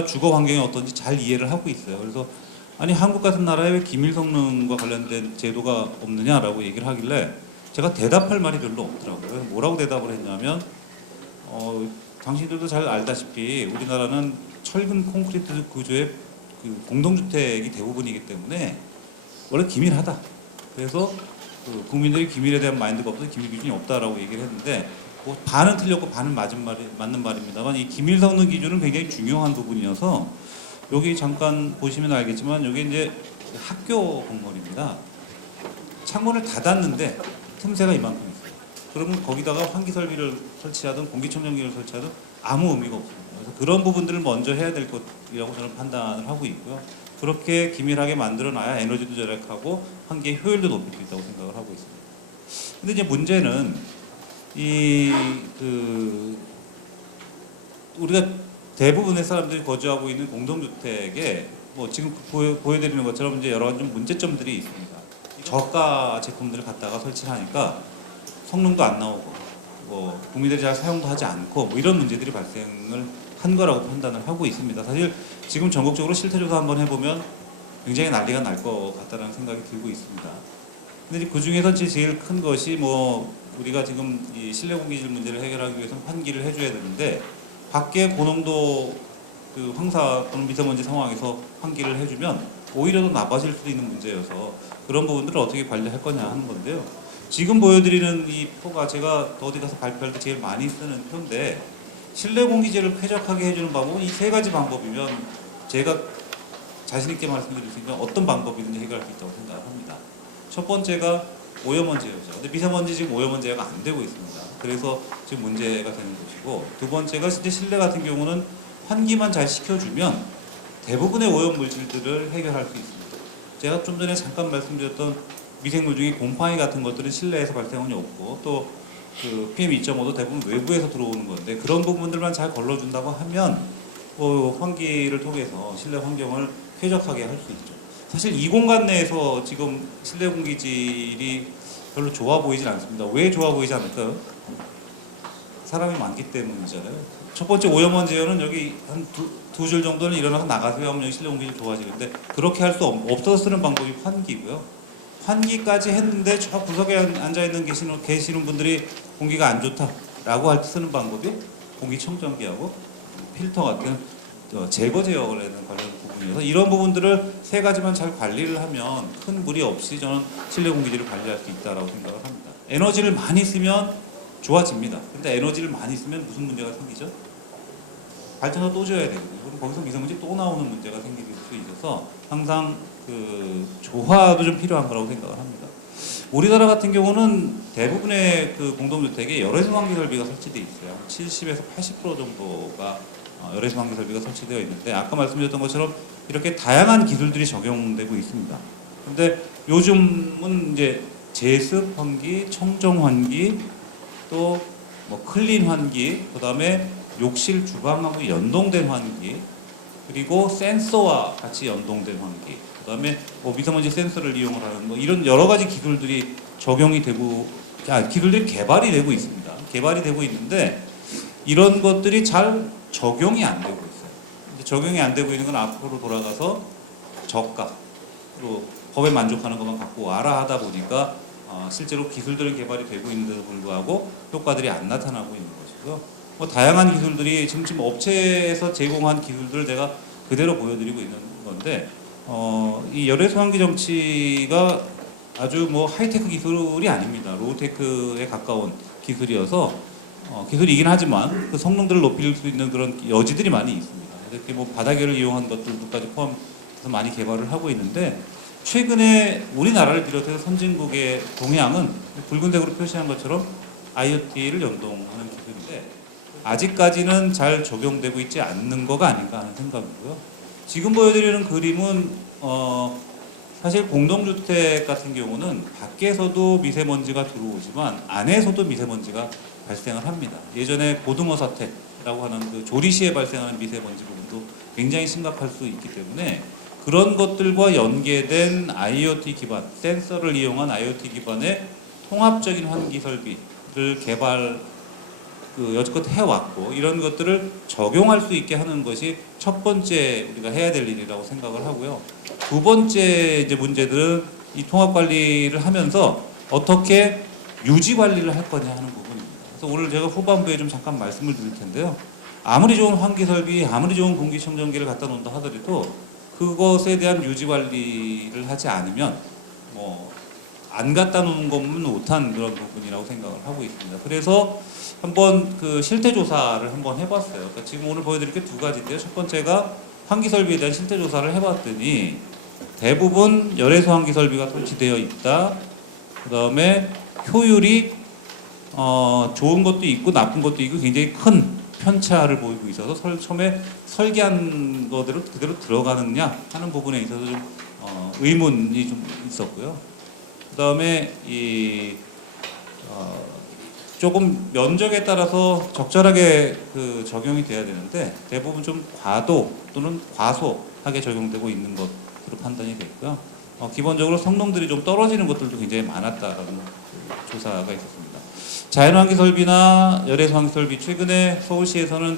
주거 환경이 어떤지 잘 이해를 하고 있어요. 그래서 아니 한국 같은 나라에 왜 기밀 성능과 관련된 제도가 없느냐라고 얘기를 하길래 제가 대답할 말이 별로 없더라고요. 그래서 뭐라고 대답을 했냐면 당신들도 잘 알다시피 우리나라는 철근 콘크리트 구조의 그 공동주택이 대부분이기 때문에 원래 기밀하다. 그래서 그 국민들이 기밀에 대한 마인드가 없어서 기밀 기준이 없다라고 얘기를 했는데 뭐 반은 틀렸고 반은 맞는 말입니다만 이 기밀 성능 기준은 굉장히 중요한 부분이어서 여기 잠깐 보시면 알겠지만 여기 이제 학교 건물입니다. 창문을 닫았는데 틈새가 이만큼 있어요. 그러면 거기다가 환기 설비를 설치하든 공기청정기를 설치하든 아무 의미가 없습니다. 그래서 그런 부분들을 먼저 해야 될 것이라고 저는 판단을 하고 있고요. 그렇게 기밀하게 만들어놔야 에너지도 절약하고 환기의 효율도 높일 수 있다고 생각을 하고 있습니다. 근데 이제 문제는 우리가 대부분의 사람들이 거주하고 있는 공동주택에 뭐 지금 보여드리는 것처럼 이제 여러 가지 좀 문제점들이 있습니다. 저가 제품들을 갖다가 설치하니까 성능도 안 나오고 뭐 국민들이 잘 사용도 하지 않고 뭐 이런 문제들이 발생을 한 거라고 판단을 하고 있습니다. 사실 지금 전국적으로 실태조사 한번 해보면 굉장히 난리가 날 것 같다는 생각이 들고 있습니다. 근데 그 중에서 제일 큰 것이 뭐 우리가 지금 이 실내 공기질 문제를 해결하기 위해서는 환기를 해줘야 되는데 밖에 고농도 그 황사 또는 미세먼지 상황에서 환기를 해주면 오히려 더 나빠질 수도 있는 문제여서 그런 부분들을 어떻게 관리할 거냐 하는 건데요. 지금 보여드리는 이 표가 제가 어디 가서 발표할 때 제일 많이 쓰는 표인데 실내 공기질을 쾌적하게 해주는 방법은 이 세 가지 방법이면 제가 자신 있게 말씀드릴 수 있는 어떤 방법이든지 해결할 수 있다고 생각합니다. 첫 번째가 오염먼지예요죠. 근데 미세먼지 지금 오염먼지가 안 되고 있습니다. 그래서 지금 문제가 되는 것이고, 두 번째가 실제 실내 같은 경우는 환기만 잘 시켜주면 대부분의 오염 물질들을 해결할 수 있습니다. 제가 좀 전에 잠깐 말씀드렸던 미생물 중에 곰팡이 같은 것들은 실내에서 발생이 없고 또 그 PM2.5도 대부분 외부에서 들어오는 건데 그런 부분들만 잘 걸러준다고 하면 환기를 통해서 실내 환경을 쾌적하게 할 수 있죠. 사실 이 공간 내에서 지금 실내 공기질이 별로 좋아 보이진 않습니다. 왜 좋아 보이지 않을까요? 사람이 많기 때문이잖아요. 첫 번째 오염먼지는 여기 한 두 줄 정도는 일어나서 나가세요 하면 여기 실내 공기질 좋아지는데 그렇게 할 수 없어서 쓰는 방법이 환기고요. 환기까지 했는데 저 구석에 앉아있는 계시는 분들이 공기가 안 좋다라고 할 때 쓰는 방법이 공기청정기하고 필터 같은 제거 제어를 하는 관련 부분이어서 이런 부분들을 세 가지만 잘 관리를 하면 큰 무리 없이 저는 실내 공기질을 관리할 수 있다고 생각을 합니다. 에너지를 많이 쓰면 좋아집니다. 근데 에너지를 많이 쓰면 무슨 문제가 생기죠? 발전소 또 줘야 되거든요. 그럼 거기서 미세먼지 또 나오는 문제가 생길 수 있어서 항상 그 조화도 좀 필요한 거라고 생각을 합니다. 우리나라 같은 경우는 대부분의 그 공동주택에 열외선 환기 설비가 설치되어 있어요. 70에서 80% 정도가 열외선 환기 설비가 설치되어 있는데 아까 말씀드렸던 것처럼 이렇게 다양한 기술들이 적용되고 있습니다. 근데 요즘은 이제 제습 환기, 청정 환기, 또 뭐 클린 환기, 그다음에 욕실 주방하고 연동된 환기, 그리고 센서와 같이 연동된 환기, 그다음에 미세먼지 센서를 이용을 하는 뭐 이런 여러 가지 기술들이 적용이 되고 기술들이 개발이 되고 있습니다. 개발이 되고 있는데 이런 것들이 잘 적용이 안 되고 있어요. 근데 적용이 안 되고 있는 건 앞으로 돌아가서 저가로 법에 만족하는 것만 갖고 와라 하다 보니까 실제로 기술들은 개발이 되고 있는데도 불구하고 효과들이 안 나타나고 있는 것이고요. 뭐 다양한 기술들이 지금 업체에서 제공한 기술들을 제가 그대로 보여드리고 있는 건데 이 열외선 환기 정치가 아주 뭐 하이테크 기술이 아닙니다. 로우테크에 가까운 기술이어서 기술이긴 하지만 그 성능들을 높일 수 있는 그런 여지들이 많이 있습니다. 이렇게 뭐 바닥열을 이용한 것들까지 포함해서 많이 개발을 하고 있는데 최근에 우리나라를 비롯해서 선진국의 동향은 붉은 색으로 표시한 것처럼 IoT를 연동하는 기술인데 아직까지는 잘 적용되고 있지 않는 거가 아닌가 하는 생각이고요. 지금 보여드리는 그림은 사실 공동주택 같은 경우는 밖에서도 미세먼지가 들어오지만 안에서도 미세먼지가 발생을 합니다. 예전에 고등어 사태라고 하는 그 조리시에 발생하는 미세먼지 부분도 굉장히 심각할 수 있기 때문에 그런 것들과 연계된 IoT 기반, 센서를 이용한 IoT 기반의 통합적인 환기 설비를 개발 여지껏 해왔고 이런 것들을 적용할 수 있게 하는 것이 첫 번째 우리가 해야 될 일이라고 생각을 하고요. 두 번째 이제 문제들은 이 통합 관리를 하면서 어떻게 유지 관리를 할 거냐 하는 부분입니다. 그래서 오늘 제가 후반부에 좀 잠깐 말씀을 드릴 텐데요. 아무리 좋은 환기 설비, 아무리 좋은 공기청정기를 갖다 놓는다 하더라도 그것에 대한 유지 관리를 하지 않으면 뭐 안 갖다 놓는 것만 못한 그런 부분이라고 생각을 하고 있습니다. 그래서 한번 그 실태 조사를 한번 해봤어요. 그러니까 지금 오늘 보여드릴 게 두 가지인데요. 첫 번째가 환기 설비에 대한 실태 조사를 해봤더니 대부분 열외선 환기 설비가 설치되어 있다. 그 다음에 효율이 좋은 것도 있고 나쁜 것도 있고 굉장히 큰 편차를 보이고 있어서 처음에 설계한 거대로 그대로 들어가느냐 하는 부분에 있어서 좀 의문이 좀 있었고요. 그 다음에 조금 면적에 따라서 적절하게 그 적용이 돼야 되는데 대부분 좀 과도 또는 과소하게 적용되고 있는 것으로 판단이 됐고요. 기본적으로 성능들이 좀 떨어지는 것들도 굉장히 많았다라는 조사가 있었습니다. 자연환기 설비나 열외선 환기 설비, 최근에 서울시에서는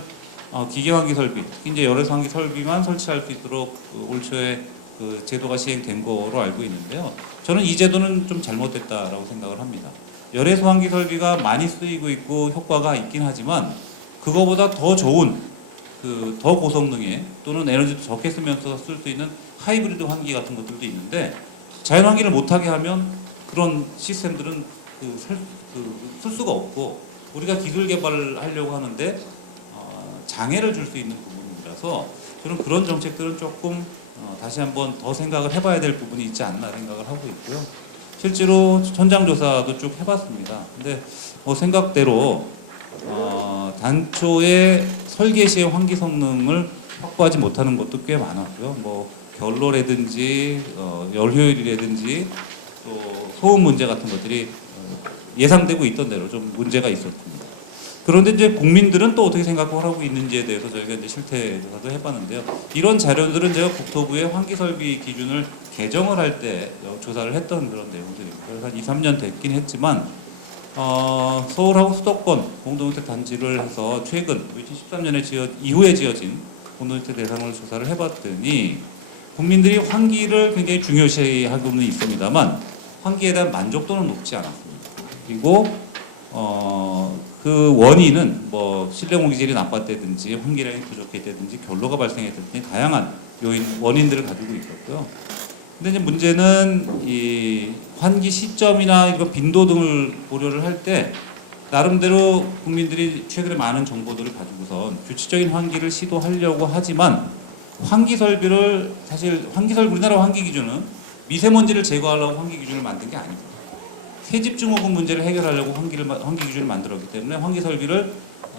기계환기 설비, 특히 이제 열외선 환기 설비만 설치할 수 있도록 올 초에 그 제도가 시행된 거로 알고 있는데요. 저는 이 제도는 좀 잘못됐다라고 생각을 합니다. 열외선 환기 설비가 많이 쓰이고 있고 효과가 있긴 하지만 그거보다 더 좋은 그 더 고성능의 또는 에너지도 적게 쓰면서 쓸 수 있는 하이브리드 환기 같은 것들도 있는데 자연 환기를 못하게 하면 그런 시스템들은 쓸 수가 없고 우리가 기술 개발을 하려고 하는데 장애를 줄 수 있는 부분이라서 저는 그런 정책들은 조금 다시 한번 더 생각을 해봐야 될 부분이 있지 않나 생각을 하고 있고요. 실제로 현장 조사도 쭉 해봤습니다. 근데 뭐 생각대로 단초에 설계 시의 환기 성능을 확보하지 못하는 것도 꽤 많았고요. 뭐 결로라든지 열 효율이라든지 또 소음 문제 같은 것들이 예상되고 있던 대로 좀 문제가 있었습니다. 그런데 이제 국민들은 또 어떻게 생각하고 있는지에 대해서 저희가 이제 실태 조사도 해봤는데요. 이런 자료들은 제가 국토부의 환기 설비 기준을 개정을 할 때 조사를 했던 그런 내용들입니다. 그래서 한 2, 3년 됐긴 했지만 서울하고 수도권 공동주택 단지를 해서 최근 2013년에 이후에 지어진 공동주택 대상으로 조사를 해봤더니 국민들이 환기를 굉장히 중요시하고는 있습니다만 환기에 대한 만족도는 높지 않았습니다. 그리고 그 원인은 뭐 실내 공기질이 나빴다든지 환기량이 부족했다든지 결로가 발생했다든지 다양한 원인들을 가지고 있었고요. 근데 이제 문제는 이 환기 시점이나 이런 빈도 등을 고려를 할 때 나름대로 국민들이 최근에 많은 정보들을 가지고선 규칙적인 환기를 시도하려고 하지만 환기 설비를 우리나라 환기 기준은 미세먼지를 제거하려고 환기 기준을 만든 게 아닙니다. 새집 증후군 문제를 해결하려고 환기 기준을 만들었기 때문에 환기 설비를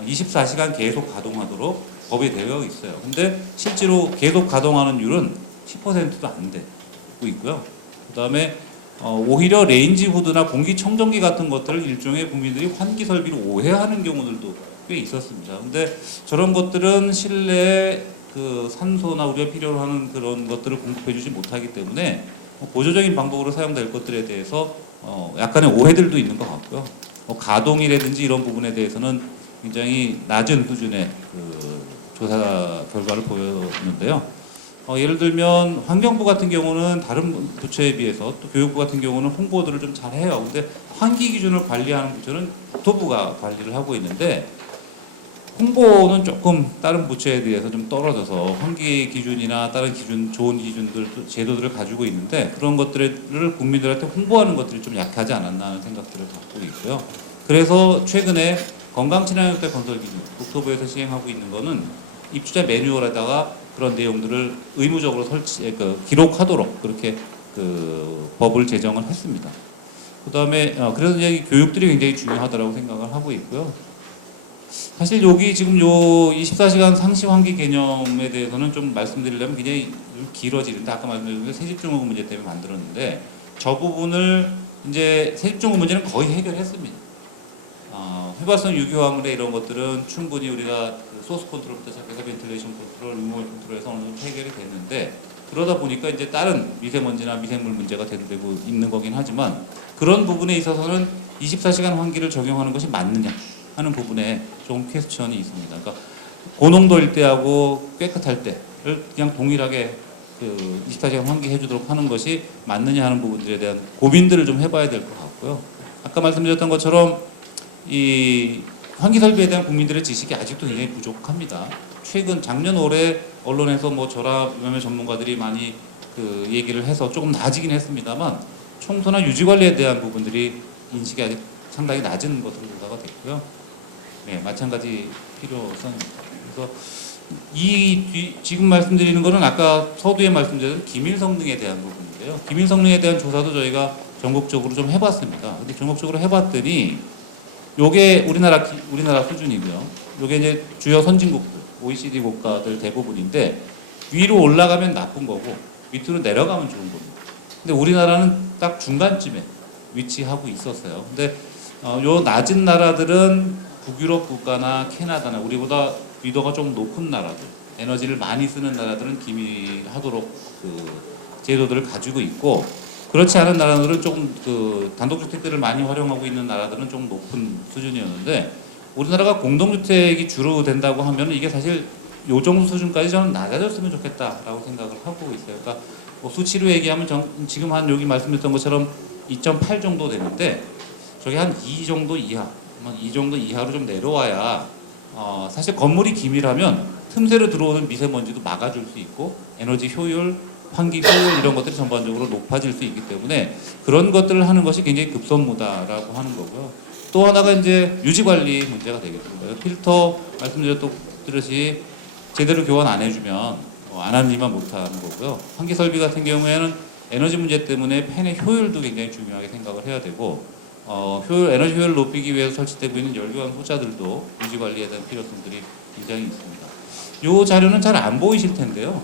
24시간 계속 가동하도록 법에 되어 있어요. 근데 실제로 계속 가동하는 율은 10%도 안 되고 있고요. 그다음에 오히려 레인지 후드나 공기청정기 같은 것들을 일종의 국민들이 환기 설비로 오해하는 경우들도 꽤 있었습니다. 근데 저런 것들은 실내에 그 산소나 우리가 필요로 하는 그런 것들을 공급해주지 못하기 때문에 보조적인 방법으로 사용될 것들에 대해서 약간의 오해들도 있는 것 같고요. 가동이라든지 이런 부분에 대해서는 굉장히 낮은 수준의 그 조사 결과를 보였는데요. 예를 들면 환경부 같은 경우는 다른 부처에 비해서 또 교육부 같은 경우는 홍보들을 좀 잘해요. 근데 환기 기준을 관리하는 부처는 국토부가 관리를 하고 있는데 홍보는 조금 다른 부처에 비해서 좀 떨어져서 환기 기준이나 다른 기준, 좋은 기준들, 제도들을 가지고 있는데 그런 것들을 국민들한테 홍보하는 것들이 좀 약하지 않았나 하는 생각들을 갖고 있고요. 그래서 최근에 건강친환주택 건설 기준, 국토부에서 시행하고 있는 거는 입주자 매뉴얼에다가 그런 내용들을 의무적으로 기록하도록 그렇게 그 법을 제정을 했습니다. 그다음에 그래서 이제 교육들이 굉장히 중요하다고 생각을 하고 있고요. 사실 여기 지금 요 24시간 상시 환기 개념에 대해서는 좀 말씀드리려면 굉장히 좀 길어지는데 아까 말씀드린 새집중후군 문제 때문에 만들었는데 저 부분을 이제 새집중후군 문제는 거의 해결했습니다. 휘발성 유기 화물의 이런 것들은 충분히 우리가 그 소스 컨트롤부터 시작해서 벤틸레이션 컨트롤, 유물 컨트롤에서 어느 정도 해결이 됐는데 그러다 보니까 이제 다른 미세먼지나 미생물 문제가 대두되고 있는 거긴 하지만 그런 부분에 있어서는 24시간 환기를 적용하는 것이 맞느냐 하는 부분에 조금 퀘스천이 있습니다. 그러니까 고농도일 때하고 깨끗할 때를 그냥 동일하게 그 24시간 환기해 주도록 하는 것이 맞느냐 하는 부분들에 대한 고민들을 좀 해봐야 될 것 같고요. 아까 말씀드렸던 것처럼 이 환기 설비에 대한 국민들의 지식이 아직도 굉장히 부족합니다. 최근 작년 올해 언론에서 뭐 저랑 몇몇 전문가들이 많이 그 얘기를 해서 조금 나아지긴 했습니다만 청소나 유지 관리에 대한 부분들이 인식이 아직 상당히 낮은 것으로 조사가 됐고요. 네, 마찬가지 필요성입니다. 그래서 지금 말씀드리는 거는 아까 서두에 말씀드린 기밀 성능에 대한 부분인데요. 기밀 성능에 대한 조사도 저희가 전국적으로 좀 해봤습니다. 근데 전국적으로 해봤더니 요게 우리나라 수준이고요. 요게 이제 주요 선진국들, OECD 국가들 대부분인데 위로 올라가면 나쁜 거고 밑으로 내려가면 좋은 겁니다. 근데 우리나라는 딱 중간쯤에 위치하고 있었어요. 근데 요 낮은 나라들은 북유럽 국가나 캐나다나 우리보다 위도가 좀 높은 나라들, 에너지를 많이 쓰는 나라들은 기밀하도록 그 제도들을 가지고 있고 그렇지 않은 나라들은 조금 그 단독주택들을 많이 활용하고 있는 나라들은 좀 높은 수준이었는데 우리나라가 공동주택이 주로 된다고 하면 이게 사실 요 정도 수준까지 저는 낮아졌으면 좋겠다라고 생각을 하고 있어요. 그러니까 뭐 수치로 얘기하면 지금 한 여기 말씀드렸던 것처럼 2.8 정도 되는데 저게 한 2 정도 이하, 2 정도 이하로 좀 내려와야 사실 건물이 기밀하면 틈새로 들어오는 미세먼지도 막아줄 수 있고 에너지 효율, 환기 효율 이런 것들이 전반적으로 높아질 수 있기 때문에 그런 것들을 하는 것이 굉장히 급선무다라고 하는 거고요. 또 하나가 이제 유지 관리 문제가 되겠습니다. 필터 말씀드렸듯이 제대로 교환 안 해주면 안 하는 일만 못하는 거고요. 환기 설비 같은 경우에는 에너지 문제 때문에 팬의 효율도 굉장히 중요하게 생각을 해야 되고 에너지 효율을 높이기 위해서 설치되고 있는 열교환 호자들도 유지 관리에 대한 필요성들이 굉장히 있습니다. 이 자료는 잘 안 보이실 텐데요.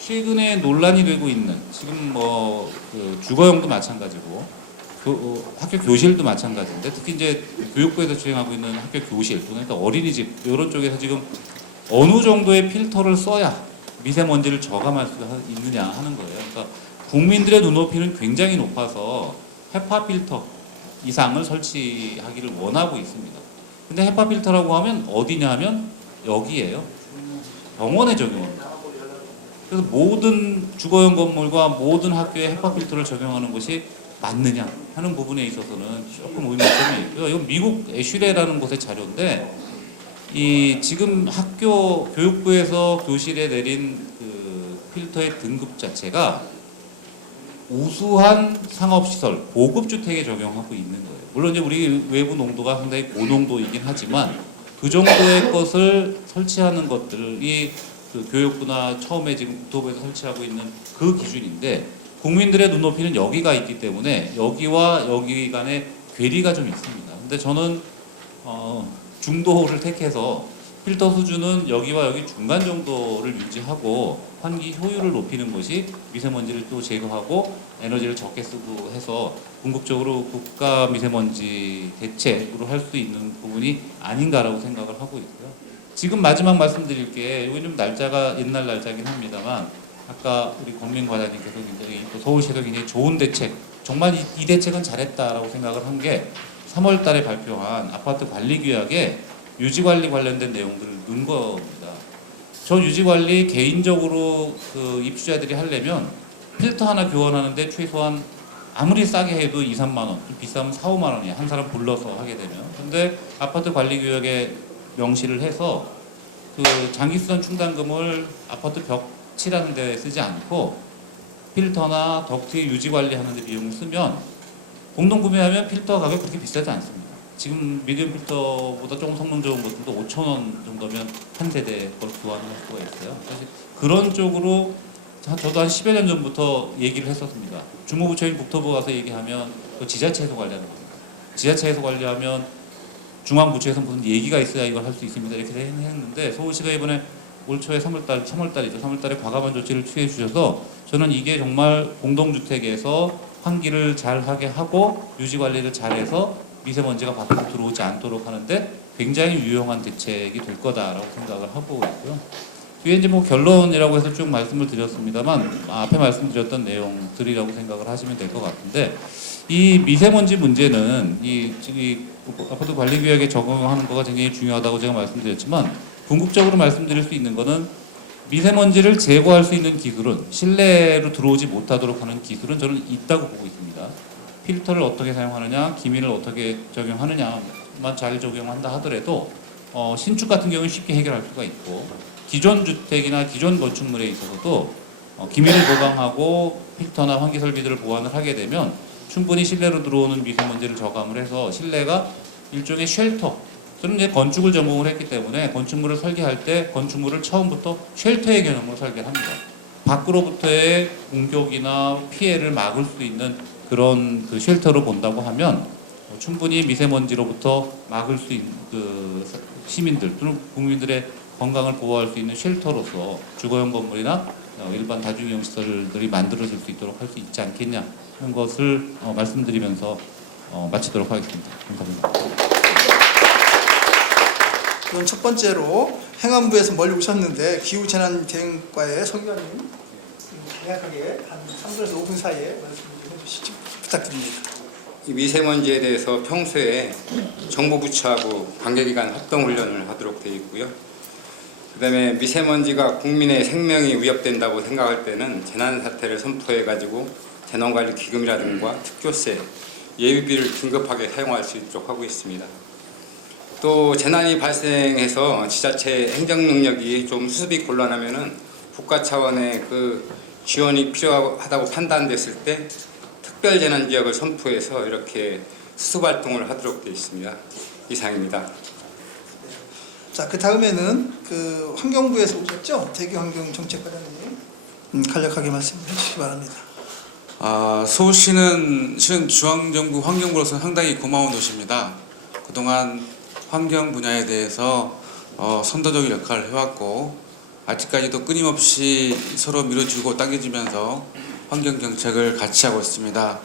최근에 논란이 되고 있는 지금 그 주거용도 마찬가지고 학교 교실도 마찬가지인데 특히 이제 교육부에서 진행하고 있는 학교 교실 또는 어린이집 이런 쪽에서 지금 어느 정도의 필터를 써야 미세먼지를 저감할 수 있느냐 하는 거예요. 그러니까 국민들의 눈높이는 굉장히 높아서 헤파 필터 이상을 설치하기를 원하고 있습니다. 근데 헤파 필터라고 하면 어디냐 하면 여기에요. 병원에 적용합니다. 그래서 모든 주거용 건물과 모든 학교에 헤파 필터를 적용하는 것이 맞느냐 하는 부분에 있어서는 조금 의문점이 있고요. 이건 미국 애슐레라는 곳의 자료인데 이 지금 학교 교육부에서 교실에 내린 그 필터의 등급 자체가 우수한 상업시설, 고급주택에 적용하고 있는 거예요. 물론 이제 우리 외부 농도가 상당히 고농도이긴 하지만 그 정도의 것을 설치하는 것들이 그 교육부나 처음에 지금 국토부에서 설치하고 있는 그 기준인데 국민들의 눈높이는 여기가 있기 때문에 여기와 여기 간의 괴리가 좀 있습니다. 근데 저는 중도를 택해서 필터 수준은 여기와 여기 중간 정도를 유지하고 환기 효율을 높이는 것이 미세먼지를 또 제거하고 에너지를 적게 쓰고 해서 궁극적으로 국가 미세먼지 대책으로 할 수 있는 부분이 아닌가라고 생각을 하고 있고요. 지금 마지막 말씀드릴 게 이건 좀 날짜가 옛날 날짜긴 합니다만 아까 우리 권민 과장님께서 굉장히 또 서울시에서 굉장히 좋은 대책 정말 이 대책은 잘했다라고 생각을 한 게 3월 달에 발표한 아파트 관리 규약에 유지관리 관련된 내용들을 넣은 겁니다. 저 유지관리 개인적으로 그 입주자들이 하려면 필터 하나 교환하는데 최소한 아무리 싸게 해도 2, 3만 원, 좀 비싸면 4, 5만 원이야. 한 사람 불러서 하게 되면. 근데 아파트 관리 규약에 명시를 해서 그 장기수선 충당금을 아파트 벽 칠하는 데 쓰지 않고 필터나 덕트의 유지 관리하는 데 비용을 쓰면 공동 구매하면 필터 가격 그렇게 비싸지 않습니다. 지금 미디엄 필터보다 조금 성능 좋은 것들도 5,000원 정도면 한 세대 걸 교환할 수가 있어요. 사실 그런 쪽으로 저도 한 10여 년 전부터 얘기를 했었습니다. 주무부처인 국토부 가서 얘기하면 그 지자체에서 관리하는 겁니다. 지자체에서 관리하면 중앙부처에서 무슨 얘기가 있어야 이걸 할 수 있습니다. 이렇게 했는데 서울시가 이번에 올 초에 3월달에 과감한 조치를 취해 주셔서 저는 이게 정말 공동주택에서 환기를 잘하게 하고 유지관리를 잘해서 미세먼지가 밖으로 들어오지 않도록 하는데 굉장히 유용한 대책이 될 거다라고 생각을 하고 있고요. 뒤에 이제 뭐 결론이라고 해서 쭉 말씀을 드렸습니다만 앞에 말씀드렸던 내용들이라고 생각을 하시면 될 것 같은데 이 미세먼지 문제는 이 아파트 관리 규약에 적용하는 거가 굉장히 중요하다고 제가 말씀드렸지만 궁극적으로 말씀드릴 수 있는 거는 미세먼지를 제거할 수 있는 기술은 실내로 들어오지 못하도록 하는 기술은 저는 있다고 보고 있습니다. 필터를 어떻게 사용하느냐, 기민을 어떻게 적용하느냐만 잘 적용한다 하더라도 신축 같은 경우는 쉽게 해결할 수가 있고 기존 주택이나 기존 건축물에 있어서도 기민을 보강하고 필터나 환기 설비들을 보완을 하게 되면 충분히 실내로 들어오는 미세먼지를 저감을 해서 실내가 일종의 쉘터. 저는 이제 건축을 전공을 했기 때문에 건축물을 설계할 때 건축물을 처음부터 쉘터의 개념으로 설계를 합니다. 밖으로부터의 공격이나 피해를 막을 수 있는 그런 그 쉘터로 본다고 하면 충분히 미세먼지로부터 막을 수 있는 그 시민들 또는 국민들의 건강을 보호할 수 있는 쉘터로서 주거용 건물이나 일반 다중이용 시설들이 만들어질 수 있도록 할 수 있지 않겠냐 하는 것을 말씀드리면서 마치도록 하겠습니다. 감사합니다. 그럼 첫 번째로 행안부에서 멀리 오셨는데 기후재난대응과의 성위원님 간략하게 한 3분에서 5분 사이에 말씀 좀 해주시죠. 부탁드립니다. 이 미세먼지에 대해서 평소에 정부 부처하고 관계기관 합동훈련을 하도록 되어 있고요. 그 다음에 미세먼지가 국민의 생명이 위협된다고 생각할 때는 재난사태를 선포해가지고 재난관리기금이라든가 특조세, 예비비를 긴급하게 사용할 수 있도록 하고 있습니다. 또 재난이 발생해서 지자체 행정 능력이 좀 수습이 곤란하면은 국가 차원의 그 지원이 필요하다고 판단됐을 때 특별 재난 지역을 선포해서 이렇게 수습 활동을 하도록 되어 있습니다. 이상입니다. 자, 그 다음에는 그 환경부에서 오셨죠? 대기환경정책과장님 간략하게 말씀해 주시기 바랍니다. 서울시는 중앙정부 환경부로서 상당히 고마운 도시입니다. 그동안 환경 분야에 대해서 선도적 역할을 해왔고 아직까지도 끊임없이 서로 밀어주고 당겨주면서 환경 정책을 같이 하고 있습니다.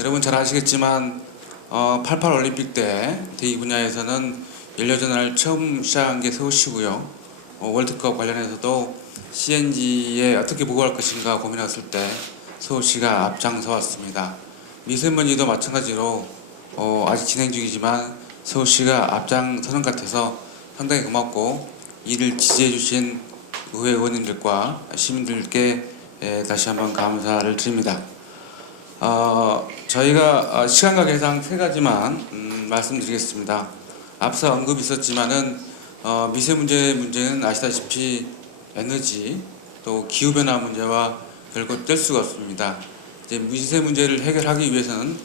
여러분 잘 아시겠지만 88 올림픽 때 대기 분야에서는 연료전환을 처음 시작한 게 서울시고요. 월드컵 관련해서도 CNG에 어떻게 보고할 것인가 고민했을 때 서울시가 앞장서 왔습니다. 미세먼지도 마찬가지로 아직 진행 중이지만 서울시가 앞장서는 것 같아서 상당히 고맙고 이를 지지해 주신 의회 의원님들과 시민들께 다시 한번 감사를 드립니다. 저희가 시간 관계상 세 가지만 말씀드리겠습니다. 앞서 언급이 있었지만은 미세먼지의 문제는 아시다시피 에너지 또 기후변화 문제와 결코 뗄 수가 없습니다. 이제 미세문제를 해결하기 위해서는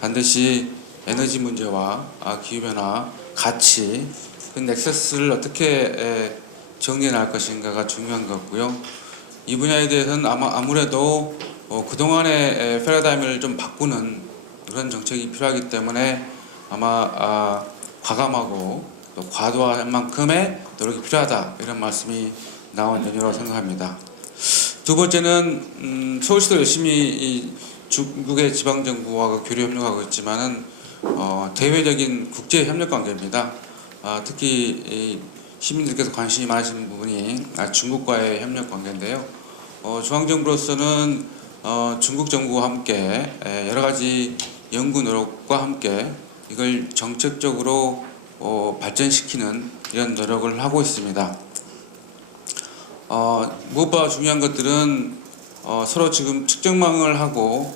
반드시 에너지 문제와 기후변화 같이 그 넥서스를 어떻게 정리해 나갈 것인가가 중요한 것 같고요. 이 분야에 대해서는 아무래도 그동안의 패러다임을 좀 바꾸는 그런 정책이 필요하기 때문에 아마 과감하고 또 과도한 만큼의 노력이 필요하다 이런 말씀이 나온 연유라고 생각합니다. 두 번째는 서울시도 열심히 중국의 지방정부와 교류 협력하고 있지만은 대외적인 국제 협력 관계입니다. 특히 시민들께서 관심이 많으신 부분이 중국과의 협력 관계인데요. 중앙정부로서는 중국 정부와 함께 여러 가지 연구 노력과 함께 이걸 정책적으로 발전시키는 이런 노력을 하고 있습니다. 무엇보다 중요한 것들은 서로 지금 측정망을 하고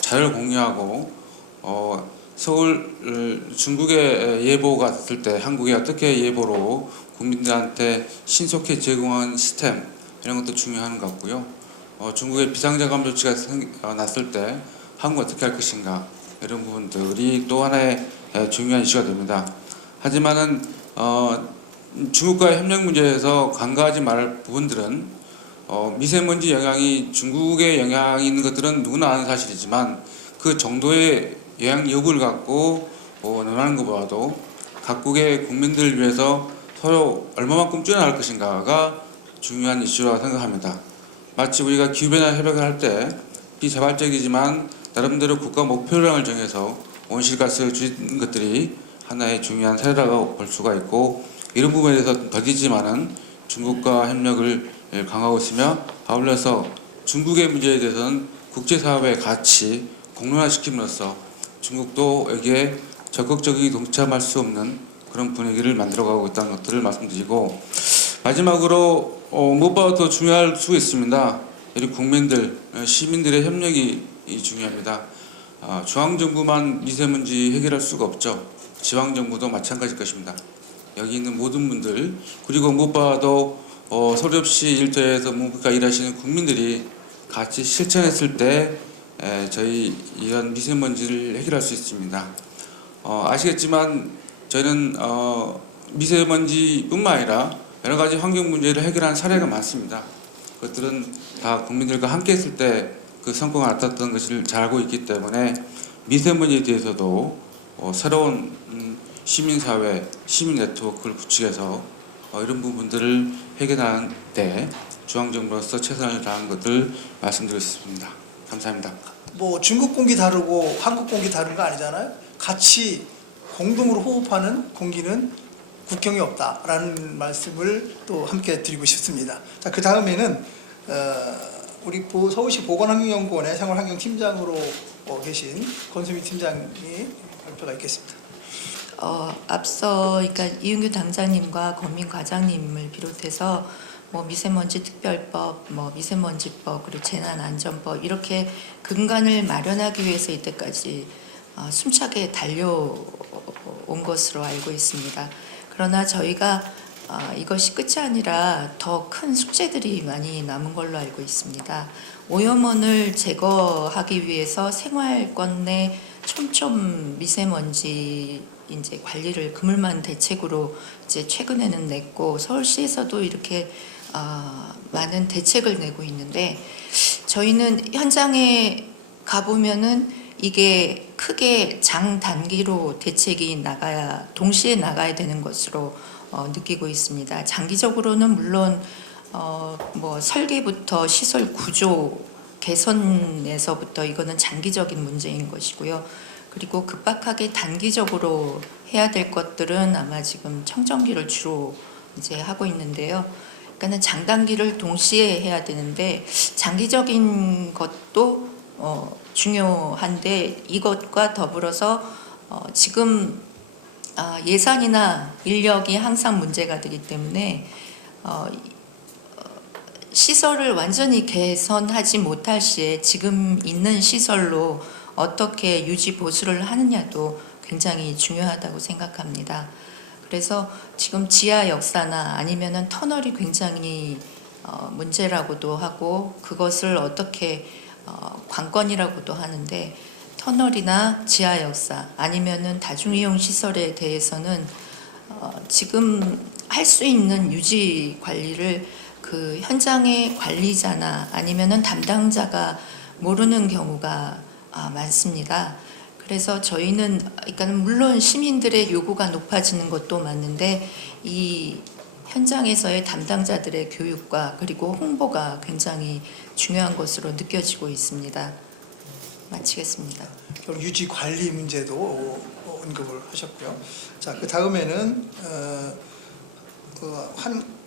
자료를 공유하고 중국의 예보가 있을 때 한국이 어떻게 예보로 국민들한테 신속히 제공하는 시스템 이런 것도 중요한 것 같고요. 중국의 비상자감 조치가 났을 때 한국은 어떻게 할 것인가 이런 부분들이 또 하나의 중요한 이슈가 됩니다. 하지만은 중국과의 협력 문제에서 간과하지 말할 부분들은 미세먼지 영향이 중국에 영향이 있는 것들은 누구나 아는 사실이지만 그 정도의 영향 여부를 갖고 논하는 것보다도 각국의 국민들을 위해서 서로 얼마만큼 뛰어나갈 것인가가 중요한 이슈라고 생각합니다. 마치 우리가 기후변화 협약을 할 때 비자발적이지만 나름대로 국가 목표량을 정해서 온실가스를 줄이는 것들이 하나의 중요한 사례라고 볼 수가 있고 이런 부분에 대해서 더디지만은 중국과 협력을 강화하고 있으며 아울러서 중국의 문제에 대해서는 국제사회에 같이 공론화시킴으로써 중국도 여기에 적극적이게 동참할 수 없는 그런 분위기를 만들어가고 있다는 것들을 말씀드리고 마지막으로 무엇보다 더 중요할 수 있습니다. 우리 국민들, 시민들의 협력이 중요합니다. 중앙정부만 미세먼지 해결할 수가 없죠. 지방정부도 마찬가지일 것입니다. 여기 있는 모든 분들 그리고 무엇보다도 소리 없이 일터에서 뭔가 일하시는 국민들이 같이 실천했을 때 저희 이런 미세먼지를 해결할 수 있습니다. 아시겠지만 저희는 미세먼지뿐만 아니라 여러 가지 환경 문제를 해결한 사례가 많습니다. 그것들은 다 국민들과 함께 했을 때 그 성과가 나타났던 것을 잘 알고 있기 때문에 미세먼지에 대해서도 새로운 시민사회, 시민 네트워크를 구축해서 이런 부분들을 해결하는 데 중앙정부로서 최선을 다한 것을 말씀드리겠습니다. 감사합니다. 뭐 중국 공기 다르고 한국 공기 다른 거 아니잖아요. 같이 공동으로 호흡하는 공기는 국경이 없다라는 말씀을 또 함께 드리고 싶습니다. 자, 그 다음에는 우리 서울시 보건환경연구원의 생활환경팀장으로 계신 권수미 팀장이 발표가 있겠습니다. 앞서 그러니까 이은규 당장님과 권민 과장님을 비롯해서 뭐 미세먼지 특별법, 뭐 미세먼지법, 그리고 재난안전법 이렇게 근간을 마련하기 위해서 이때까지 숨차게 달려온 온 것으로 알고 있습니다. 그러나 저희가 이것이 끝이 아니라 더 큰 숙제들이 많이 남은 걸로 알고 있습니다. 오염원을 제거하기 위해서 생활권 내 촘촘 미세먼지 이제 관리를 그물망 대책으로 이제 최근에는 냈고, 서울시에서도 이렇게 많은 대책을 내고 있는데, 저희는 현장에 가보면은 이게 크게 장단기로 대책이 동시에 나가야 되는 것으로 느끼고 있습니다. 장기적으로는 물론 뭐 설계부터 시설 구조 개선에서부터 이거는 장기적인 문제인 것이고요. 그리고 급박하게 단기적으로 해야 될 것들은 아마 지금 청정기를 주로 이제 하고 있는데요. 그러니까는 장단기를 동시에 해야 되는데, 장기적인 것도 중요한데, 이것과 더불어서 지금 예산이나 인력이 항상 문제가 되기 때문에 시설을 완전히 개선하지 못할 시에 지금 있는 시설로 어떻게 유지 보수를 하느냐도 굉장히 중요하다고 생각합니다. 그래서 지금 지하 역사나 아니면은 터널이 굉장히 문제라고도 하고, 그것을 어떻게 관건이라고도 하는데, 터널이나 지하 역사 아니면은 다중이용 시설에 대해서는 지금 할 수 있는 유지 관리를 그 현장의 관리자나 아니면은 담당자가 모르는 경우가 많습니다. 그래서 저희는, 그러니까 물론 시민들의 요구가 높아지는 것도 맞는데, 이 현장에서의 담당자들의 교육과 그리고 홍보가 굉장히 중요한 것으로 느껴지고 있습니다. 마치겠습니다. 유지 관리 문제도 언급을 하셨고요. 자, 그 다음에는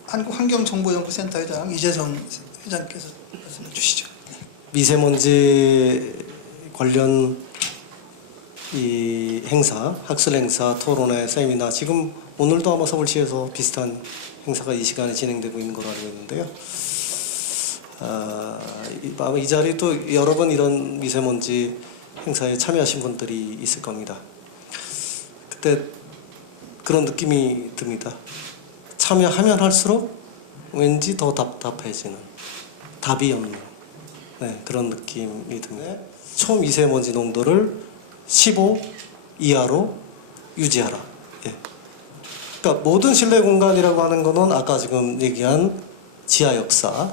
한국환경정보연구센터 회장 이재성 회장께서 말씀해 주시죠. 미세먼지 관련 이 행사, 학술 행사, 토론회, 세미나, 지금 오늘도 아마 서울시에서 비슷한 행사가 이 시간에 진행되고 있는 걸로 알고 있는데요. 아마 이 자리에 또 여러 번 이런 미세먼지 행사에 참여하신 분들이 있을 겁니다. 그때 그런 느낌이 듭니다. 참여하면 할수록 왠지 더 답답해지는, 답이 없는 그런 느낌이 듭니다. 초미세먼지 농도를 15 이하로 유지하라. 그러니까 모든 실내 공간이라고 하는 거는 아까 지금 얘기한 지하 역사,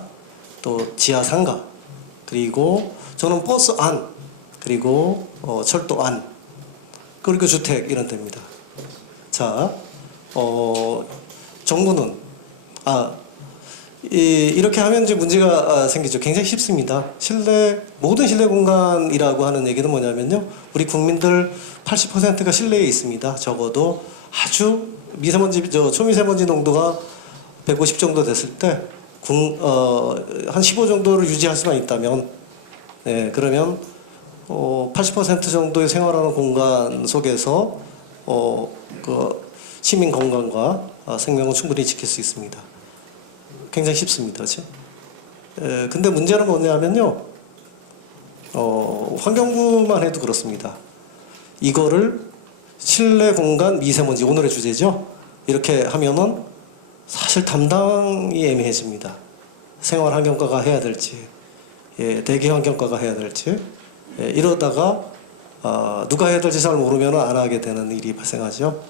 또 지하 상가, 그리고 저는 버스 안, 그리고 철도 안, 그리고 주택 이런 데입니다. 자, 정부는 이렇게 하면 이제 문제가 생기죠. 굉장히 쉽습니다. 모든 실내 공간이라고 하는 얘기는 뭐냐면요, 우리 국민들 80%가 실내에 있습니다. 적어도 아주 초미세먼지 농도가 150 정도 됐을 때 한 15 정도를 유지할 수만 있다면, 그러면 80% 정도의 생활하는 공간 속에서 그 시민 건강과 생명을 충분히 지킬 수 있습니다. 굉장히 쉽습니다. 그렇죠? 근데 문제는 뭐냐면요, 환경부만 해도 그렇습니다. 이거를 실내 공간 미세먼지, 오늘의 주제죠, 이렇게 하면은 사실 담당이 애매해집니다. 생활환경과가 해야 될지, 대기환경과가 해야 될지, 이러다가 누가 해야 될지 잘 모르면 안 하게 되는 일이 발생하죠.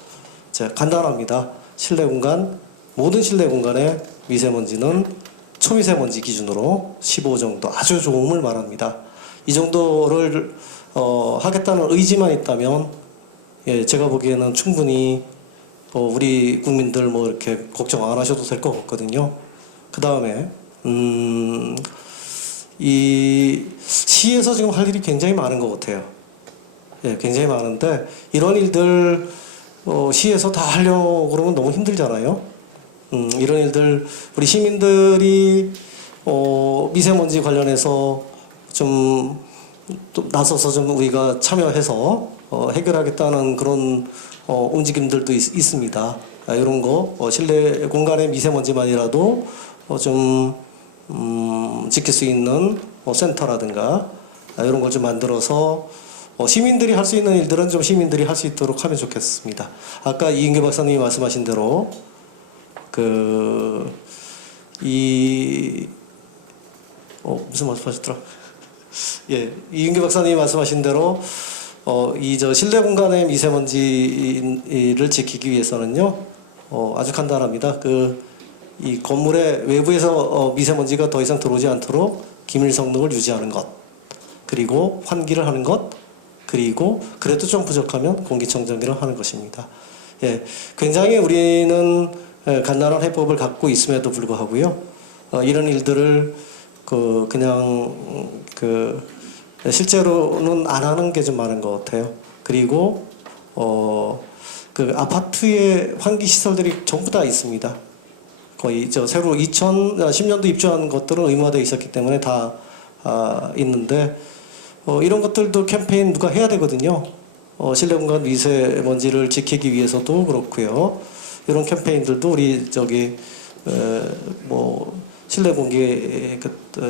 자, 간단합니다. 실내 공간, 모든 실내 공간의 미세먼지는 초미세먼지 기준으로 15 정도, 아주 좋음을 말합니다. 이 정도를 하겠다는 의지만 있다면, 제가 보기에는 충분히 우리 국민들 이렇게 걱정 안 하셔도 될 것 같거든요. 그 다음에 이 시에서 지금 할 일이 굉장히 많은 것 같아요. 굉장히 많은데, 이런 일들 시에서 다 하려고 그러면 너무 힘들잖아요. 이런 일들 우리 시민들이 미세먼지 관련해서 좀 나서서 좀 우리가 참여해서 해결하겠다는 그런 움직임들도 있습니다. 이런 거 실내 공간의 미세먼지만이라도 좀 지킬 수 있는 센터라든가 이런 걸 좀 만들어서 시민들이 할 수 있는 일들은 좀 시민들이 할 수 있도록 하면 좋겠습니다. 아까 이인규 박사님이 말씀하신 대로 무슨 말씀하셨더라? 예, 이인규 박사님이 말씀하신 대로 실내 공간의 미세먼지를 지키기 위해서는요, 아주 간단합니다. 이 건물의 외부에서 미세먼지가 더 이상 들어오지 않도록 기밀 성능을 유지하는 것, 그리고 환기를 하는 것, 그리고 그래도 좀 부족하면 공기청정기를 하는 것입니다. 예, 굉장히 우리는 간단한 해법을 갖고 있음에도 불구하고요, 이런 일들을 실제로는 안 하는 게 좀 많은 것 같아요. 그리고 아파트의 환기 시설들이 전부 다 있습니다. 거의 새로 2010년도 입주한 것들은 의무화되어 있었기 때문에 다 있는데, 이런 것들도 캠페인 누가 해야 되거든요. 실내 공간 미세먼지를 지키기 위해서도 그렇고요. 이런 캠페인들도 우리 실내 공기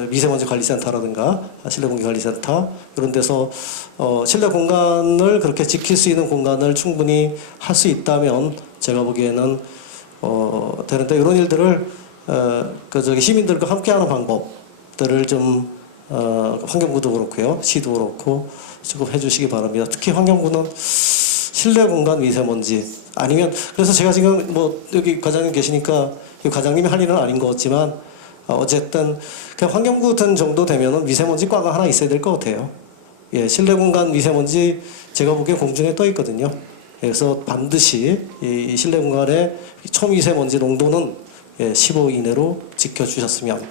미세먼지 관리센터라든가 실내 공기 관리센터 이런 데서 실내 공간을 그렇게 지킬 수 있는 공간을 충분히 할 수 있다면 제가 보기에는 되는데, 이런 일들을 시민들과 함께하는 방법들을 좀 환경부도 그렇고요, 시도 그렇고 조금 해주시기 바랍니다. 특히 환경부는 실내 공간 미세먼지 아니면, 그래서 제가 지금 여기 과장님 계시니까 과장님이 할 일은 아닌 것 같지만, 어쨌든 그냥 환경부 정도 되면은 미세먼지 과가 하나 있어야 될 것 같아요. 예, 실내 공간 미세먼지 제가 보기엔 공중에 떠 있거든요. 그래서 반드시 이 실내 공간의 초미세먼지 농도는 15 이내로 지켜주셨으면,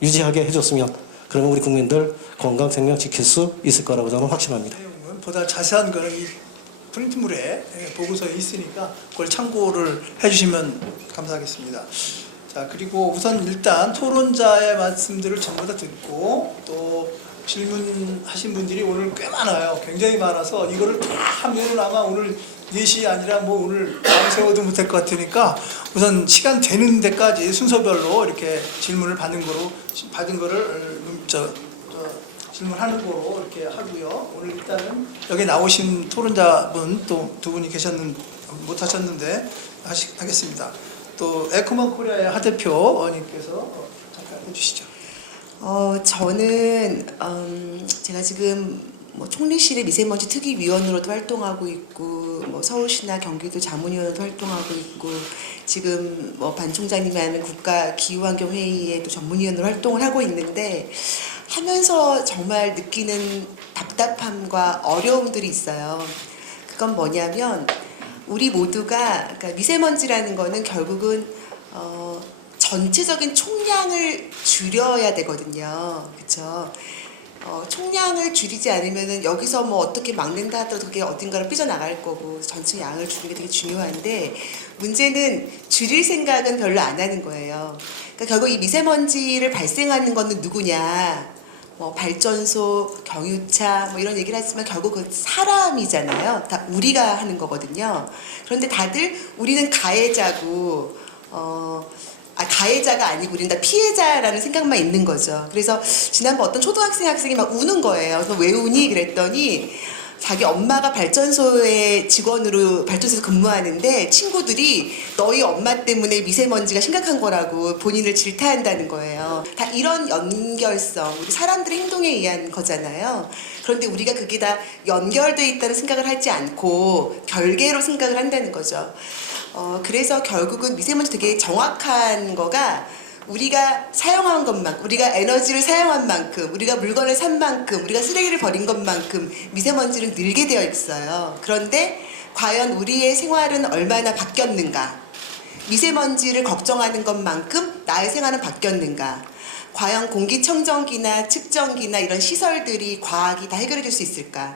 유지하게 해줬으면, 그러면 우리 국민들 건강 생명 지킬 수 있을 거라고 저는 확신합니다. 내용은 보다 자세한 거는 이 프린트물에 보고서에 있으니까 그걸 참고를 해주시면 감사하겠습니다. 자, 그리고 우선 일단 토론자의 말씀들을 전부 다 듣고, 또 질문하신 분들이 오늘 꽤 많아요. 굉장히 많아서 이거를 다 하면은 아마 오늘 4시 아니라 오늘 밤 새워도 못할 것 같으니까 우선 시간 되는 데까지 순서별로 이렇게 질문을 받은 거를 질문하는 거로 이렇게 하고요. 오늘 일단은 여기 나오신 토론자분 또 두 분이 못 하셨는데 하겠습니다. 또 에코만 코리아의 하 대표님께서 잠깐 해주시죠. 저는 제가 지금 총리실의 미세먼지 특위위원으로도 활동하고 있고, 서울시나 경기도 자문위원으로도 활동하고 있고, 지금 반 총장님이 하는 국가기후환경회의에도 전문위원으로 활동을 하고 있는데, 하면서 정말 느끼는 답답함과 어려움들이 있어요. 그건 뭐냐면, 우리 모두가, 그러니까 미세먼지라는 거는 결국은 전체적인 총량을 줄여야 되거든요. 그렇죠? 총량을 줄이지 않으면은 여기서 어떻게 막는다 하더라도 그게 어딘가를 삐져나갈 거고, 전체 양을 줄이는 게 되게 중요한데, 문제는 줄일 생각은 별로 안 하는 거예요. 그러니까 결국 이 미세먼지를 발생하는 거는 누구냐? 발전소, 경유차 이런 얘기를 하지만 결국 그 사람이잖아요. 다 우리가 하는 거거든요. 그런데 다들 우리는 가해자고, 가해자가 아니고 우리는 다 피해자라는 생각만 있는 거죠. 그래서 지난번 어떤 학생이 막 우는 거예요. 그래서 왜 우니? 그랬더니 자기 엄마가 발전소의 직원으로 발전소에서 근무하는데 친구들이 너희 엄마 때문에 미세먼지가 심각한 거라고 본인을 질타한다는 거예요. 다 이런 연결성, 우리 사람들의 행동에 의한 거잖아요. 그런데 우리가 그게 다 연결돼 있다는 생각을 하지 않고 별개로 생각을 한다는 거죠. 그래서 결국은 미세먼지 되게 정확한 거가, 우리가 사용한 것만큼, 우리가 에너지를 사용한 만큼, 우리가 물건을 산 만큼, 우리가 쓰레기를 버린 것만큼 미세먼지는 늘게 되어 있어요. 그런데 과연 우리의 생활은 얼마나 바뀌었는가? 미세먼지를 걱정하는 것만큼 나의 생활은 바뀌었는가? 과연 공기청정기나 측정기나 이런 시설들이, 과학이 다 해결해 줄 수 있을까?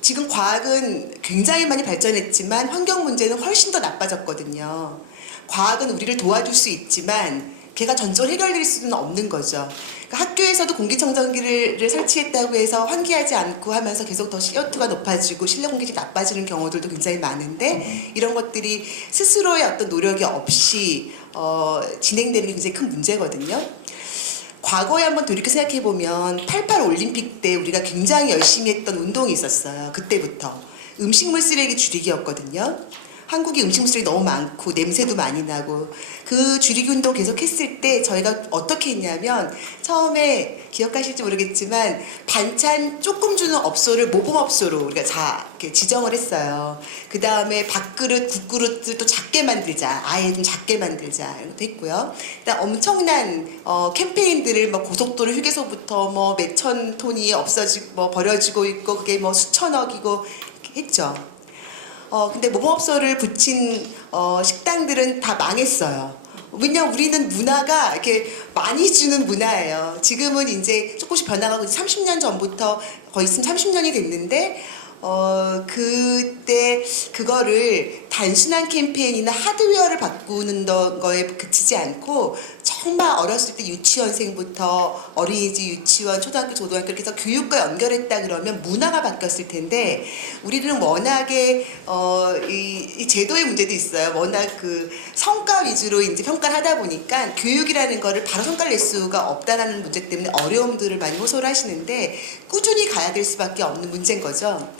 지금 과학은 굉장히 많이 발전했지만 환경 문제는 훨씬 더 나빠졌거든요. 과학은 우리를 도와줄 수 있지만 걔가 전적으로 해결될 수는 없는 거죠. 그러니까 학교에서도 공기청정기를 설치했다고 해서 환기하지 않고 하면서 계속 더 CO2가 높아지고 실내 공기질이 나빠지는 경우들도 굉장히 많은데, 이런 것들이 스스로의 어떤 노력이 없이 진행되는 게 굉장히 큰 문제거든요. 과거에 한번 돌이켜 생각해 보면 88 올림픽 때 우리가 굉장히 열심히 했던 운동이 있었어요. 그때부터 음식물 쓰레기 줄이기였거든요. 한국이 음식물 쓰레기 너무 많고 냄새도 많이 나고 그 줄이기 운동 계속 했을 때 저희가 어떻게 했냐면 처음에 기억하실지 모르겠지만 반찬 조금 주는 업소를 모범업소로 우리가 이렇게 지정을 했어요. 그 다음에 밥그릇, 국그릇을 또 작게 만들자, 아예 좀 작게 만들자 이런 것도 했고요. 그다음 엄청난 캠페인들을 뭐 고속도로 휴게소부터 뭐 몇천 톤이 없어지고 버려지고 있고 그게 뭐 수천억이고 했죠. 근데 모범업소를 붙인 식당들은 다 망했어요. 왜냐면 우리는 문화가 이렇게 많이 주는 문화예요. 지금은 이제 조금씩 변화가고 30년 전부터 거의 있으면 30년이 됐는데 그때 그거를 단순한 캠페인이나 하드웨어를 바꾸는 거에 그치지 않고 정말 어렸을 때 유치원생부터 어린이집, 유치원, 초등학교, 고등학교 이렇게 해서 교육과 연결했다 그러면 문화가 바뀌었을 텐데 우리는 워낙에 이 제도의 문제도 있어요. 워낙 그 성과 위주로 이제 평가를 하다 보니까 교육이라는 거를 바로 성과를 낼 수가 없다라는 문제 때문에 어려움들을 많이 호소를 하시는데 꾸준히 가야 될 수밖에 없는 문제인 거죠.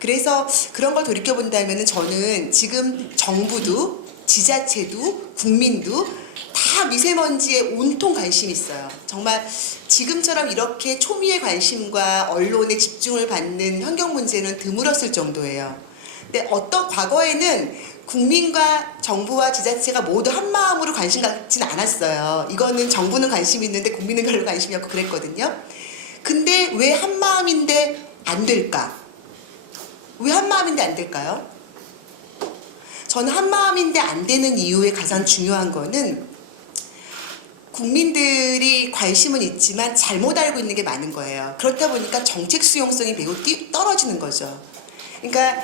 그래서 그런 걸 돌이켜본다면 저는 지금 정부도 지자체도 국민도 다 미세먼지에 온통 관심이 있어요. 정말 지금처럼 이렇게 초미의 관심과 언론의 집중을 받는 환경 문제는 드물었을 정도예요. 근데 어떤 과거에는 국민과 정부와 지자체가 모두 한 마음으로 관심 갖지는 않았어요. 이거는 정부는 관심이 있는데 국민은 별로 관심이 없고 그랬거든요. 근데 왜 한 마음인데 안 될까? 왜 한 마음인데 안 될까요? 저는 한 마음인데 안 되는 이유의 가장 중요한 거는 국민들이 관심은 있지만 잘못 알고 있는 게 많은 거예요. 그렇다 보니까 정책 수용성이 매우 떨어지는 거죠. 그러니까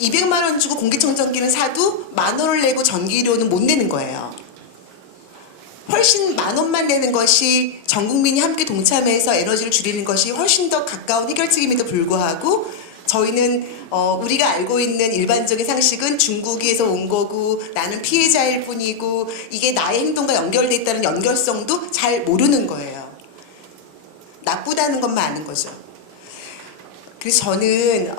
200만 원 주고 공기청정기는 사도 10,000원을 내고 전기료는 못 내는 거예요. 훨씬 10,000원만 내는 것이 전 국민이 함께 동참해서 에너지를 줄이는 것이 훨씬 더 가까운 해결책임에도 불구하고 저희는 우리가 알고 있는 일반적인 상식은 중국에서 온 거고 나는 피해자일 뿐이고 이게 나의 행동과 연결돼 있다는 연결성도 잘 모르는 거예요. 나쁘다는 것만 아는 거죠. 그래서 저는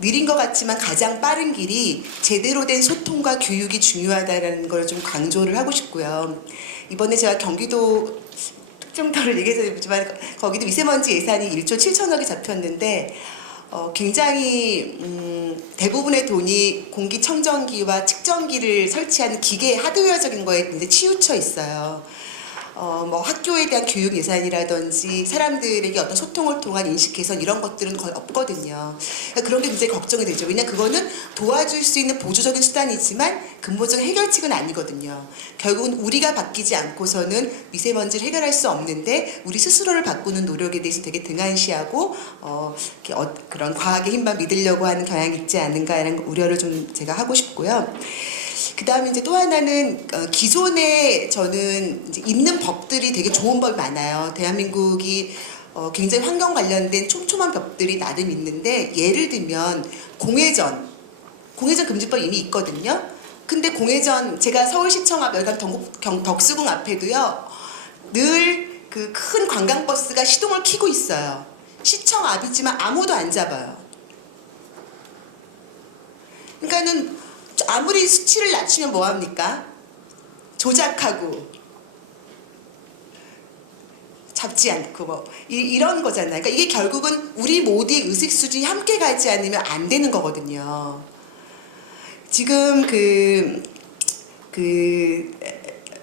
느린 것 같지만 가장 빠른 길이 제대로 된 소통과 교육이 중요하다는 걸 좀 강조를 하고 싶고요. 이번에 제가 경기도 특정도를 얘기해서 그렇지만 거기도 미세먼지 예산이 1조 7천억이 잡혔는데 굉장히 대부분의 돈이 공기청정기와 측정기를 설치하는 기계 하드웨어적인 거에 이제 치우쳐 있어요. 뭐 학교에 대한 교육 예산이라든지 사람들에게 어떤 소통을 통한 인식 개선 이런 것들은 거의 없거든요. 그러니까 그런 게 굉장히 걱정이 되죠. 왜냐하면 그거는 도와줄 수 있는 보조적인 수단이지만 근본적인 해결책은 아니거든요. 결국은 우리가 바뀌지 않고서는 미세먼지를 해결할 수 없는데 우리 스스로를 바꾸는 노력에 대해서 되게 등한시하고 그런 과학의 힘만 믿으려고 하는 경향이 있지 않은가라는 우려를 좀 제가 하고 싶고요. 그 다음에 이제 또 하나는 기존에 저는 이제 있는 법들이 되게 좋은 법이 많아요. 대한민국이 굉장히 환경 관련된 촘촘한 법들이 나름 있는데 예를 들면 공회전 금지법 이미 있거든요. 근데 공회전 제가 서울시청 앞 여기 덕수궁 앞에도요 늘 그 큰 관광버스가 시동을 켜고 있어요. 시청 앞이지만 아무도 안 잡아요. 그러니까는 아무리 수치를 낮추면 뭐합니까? 조작하고 잡지 않고 뭐 이런 거잖아요. 그러니까 이게 결국은 우리 모두의 의식 수준이 함께 가지 않으면 안 되는 거거든요. 지금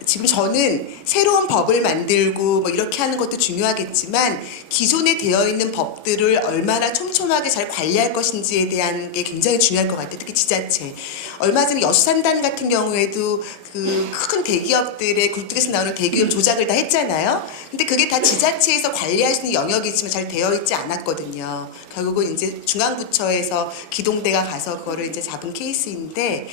지금 저는 새로운 법을 만들고 뭐 이렇게 하는 것도 중요하겠지만 기존에 되어 있는 법들을 얼마나 촘촘하게 잘 관리할 것인지에 대한 게 굉장히 중요할 것 같아요. 특히 지자체. 얼마 전에 여수산단 같은 경우에도 그 큰 대기업들의 굴뚝에서 나오는 대기업 조작을 다 했잖아요. 근데 그게 다 지자체에서 관리할 수 있는 영역이지만 잘 되어 있지 않았거든요. 결국은 이제 중앙부처에서 기동대가 가서 그거를 이제 잡은 케이스인데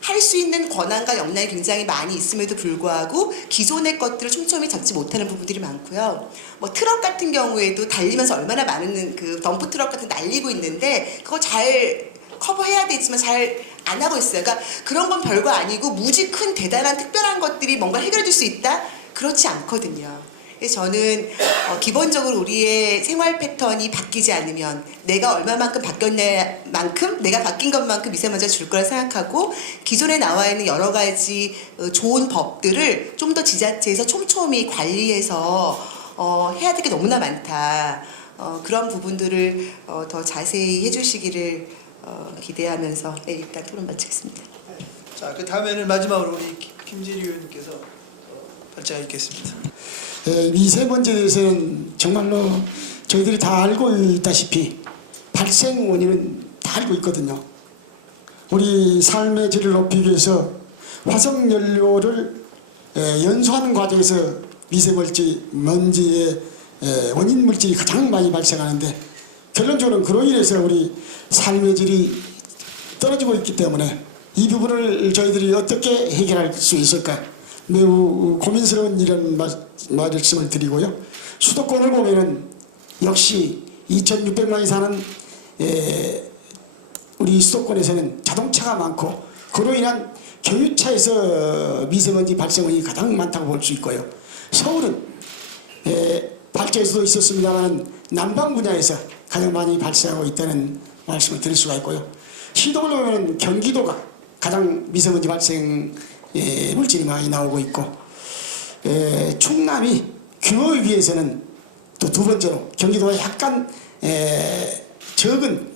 할 수 있는 권한과 역량이 굉장히 많이 있음에도 불구하고 기존의 것들을 촘촘히 잡지 못하는 부분들이 많고요. 뭐 트럭 같은 경우에도 달리면서 얼마나 많은 그 덤프 트럭 같은 날리고 있는데 그거 잘 커버해야 되지만 잘 안 하고 있어요. 그러니까 그런 건 별거 아니고 무지 큰 대단한 특별한 것들이 뭔가 해결해 줄 수 있다? 그렇지 않거든요. 그래서 저는 기본적으로 우리의 생활 패턴이 바뀌지 않으면 내가 얼마만큼 바뀌었냐만큼 내가 바뀐 것만큼 미세먼지가 줄 거라 생각하고 기존에 나와 있는 여러 가지 좋은 법들을 좀 더 지자체에서 촘촘히 관리해서 해야 될 게 너무나 많다. 그런 부분들을 더 자세히 해주시기를 기대하면서 일단 토론 마치겠습니다. 자, 그 다음에는 마지막으로 우리 김재리 의원님께서 발제가 있겠습니다. 미세먼지에 대해서는 정말로 저희들이 다 알고 있다시피 발생 원인은 다 알고 있거든요. 우리 삶의 질을 높이기 위해서 화석연료를 연소하는 과정에서 먼지의 원인 물질이 가장 많이 발생하는데 결론적으로는 그로 인해서 우리 삶의 질이 떨어지고 있기 때문에 이 부분을 저희들이 어떻게 해결할 수 있을까 매우 고민스러운 이런 말씀을 드리고요. 수도권을 보면은 역시 2,600만이 사는 우리 수도권에서는 자동차가 많고 그로 인한 경유차에서 미세먼지 발생원이 가장 많다고 볼 수 있고요. 서울은 발전에서도 있었습니다만 난방 분야에서 가장 많이 발생하고 있다는 말씀을 드릴 수가 있고요. 시도를 보면 경기도가 가장 미세먼지 발생 물질이 많이 나오고 있고 충남이 규모에 비해서는 또 두 번째로 경기도가 약간 적은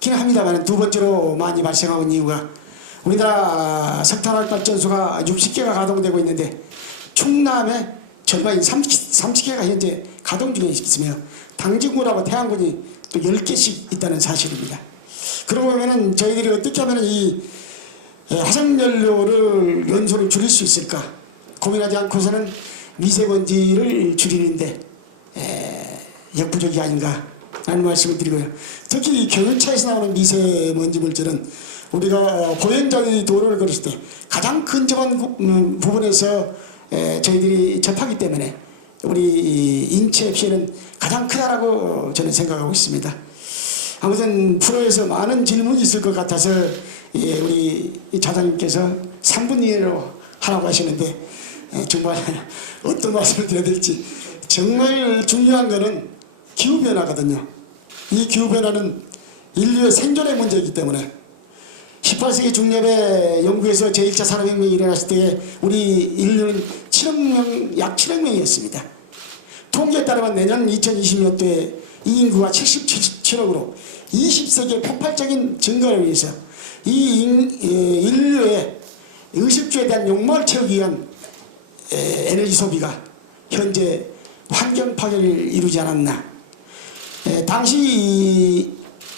긴 합니다만 두 번째로 많이 발생하고 있는 이유가 우리나라 석탄화발전소가 60개가 가동되고 있는데 충남의 절반인 30개가 현재 가동 중에 있으며 당진군하고 태안군이 또 10개씩 있다는 사실입니다. 그러고 보면은 저희들이 어떻게 하면 이 화석연료를 연소를 줄일 수 있을까 고민하지 않고서는 미세먼지를 줄이는데 역부족이 아닌가 라는 말씀을 드리고요. 특히 경유차에서 나오는 미세먼지 물질은 우리가 보행자들이 도로를 걸을 때 가장 근접한 부분에서 저희들이 접하기 때문에 우리 인체 피해는 가장 크다라고 저는 생각하고 있습니다. 아무튼 프로에서 많은 질문이 있을 것 같아서 우리 차장님께서 3분 이내로 하라고 하시는데 정말 어떤 말씀을 드려야 될지 정말 중요한 것은 기후변화거든요. 이 기후변화는 인류의 생존의 문제이기 때문에 18세기 중엽에 영국에서 제1차 산업혁명이 일어났을 때 우리 인류는 약 7억 명이었습니다. 통계에 따르면 내년 2020년도에 이 인구가 77억으로 20세기의 폭발적인 증가를 위해서 이 인류의 의식주에 대한 욕망을 채우기 위한 에너지 소비가 현재 환경 파괴를 이루지 않았나. 당시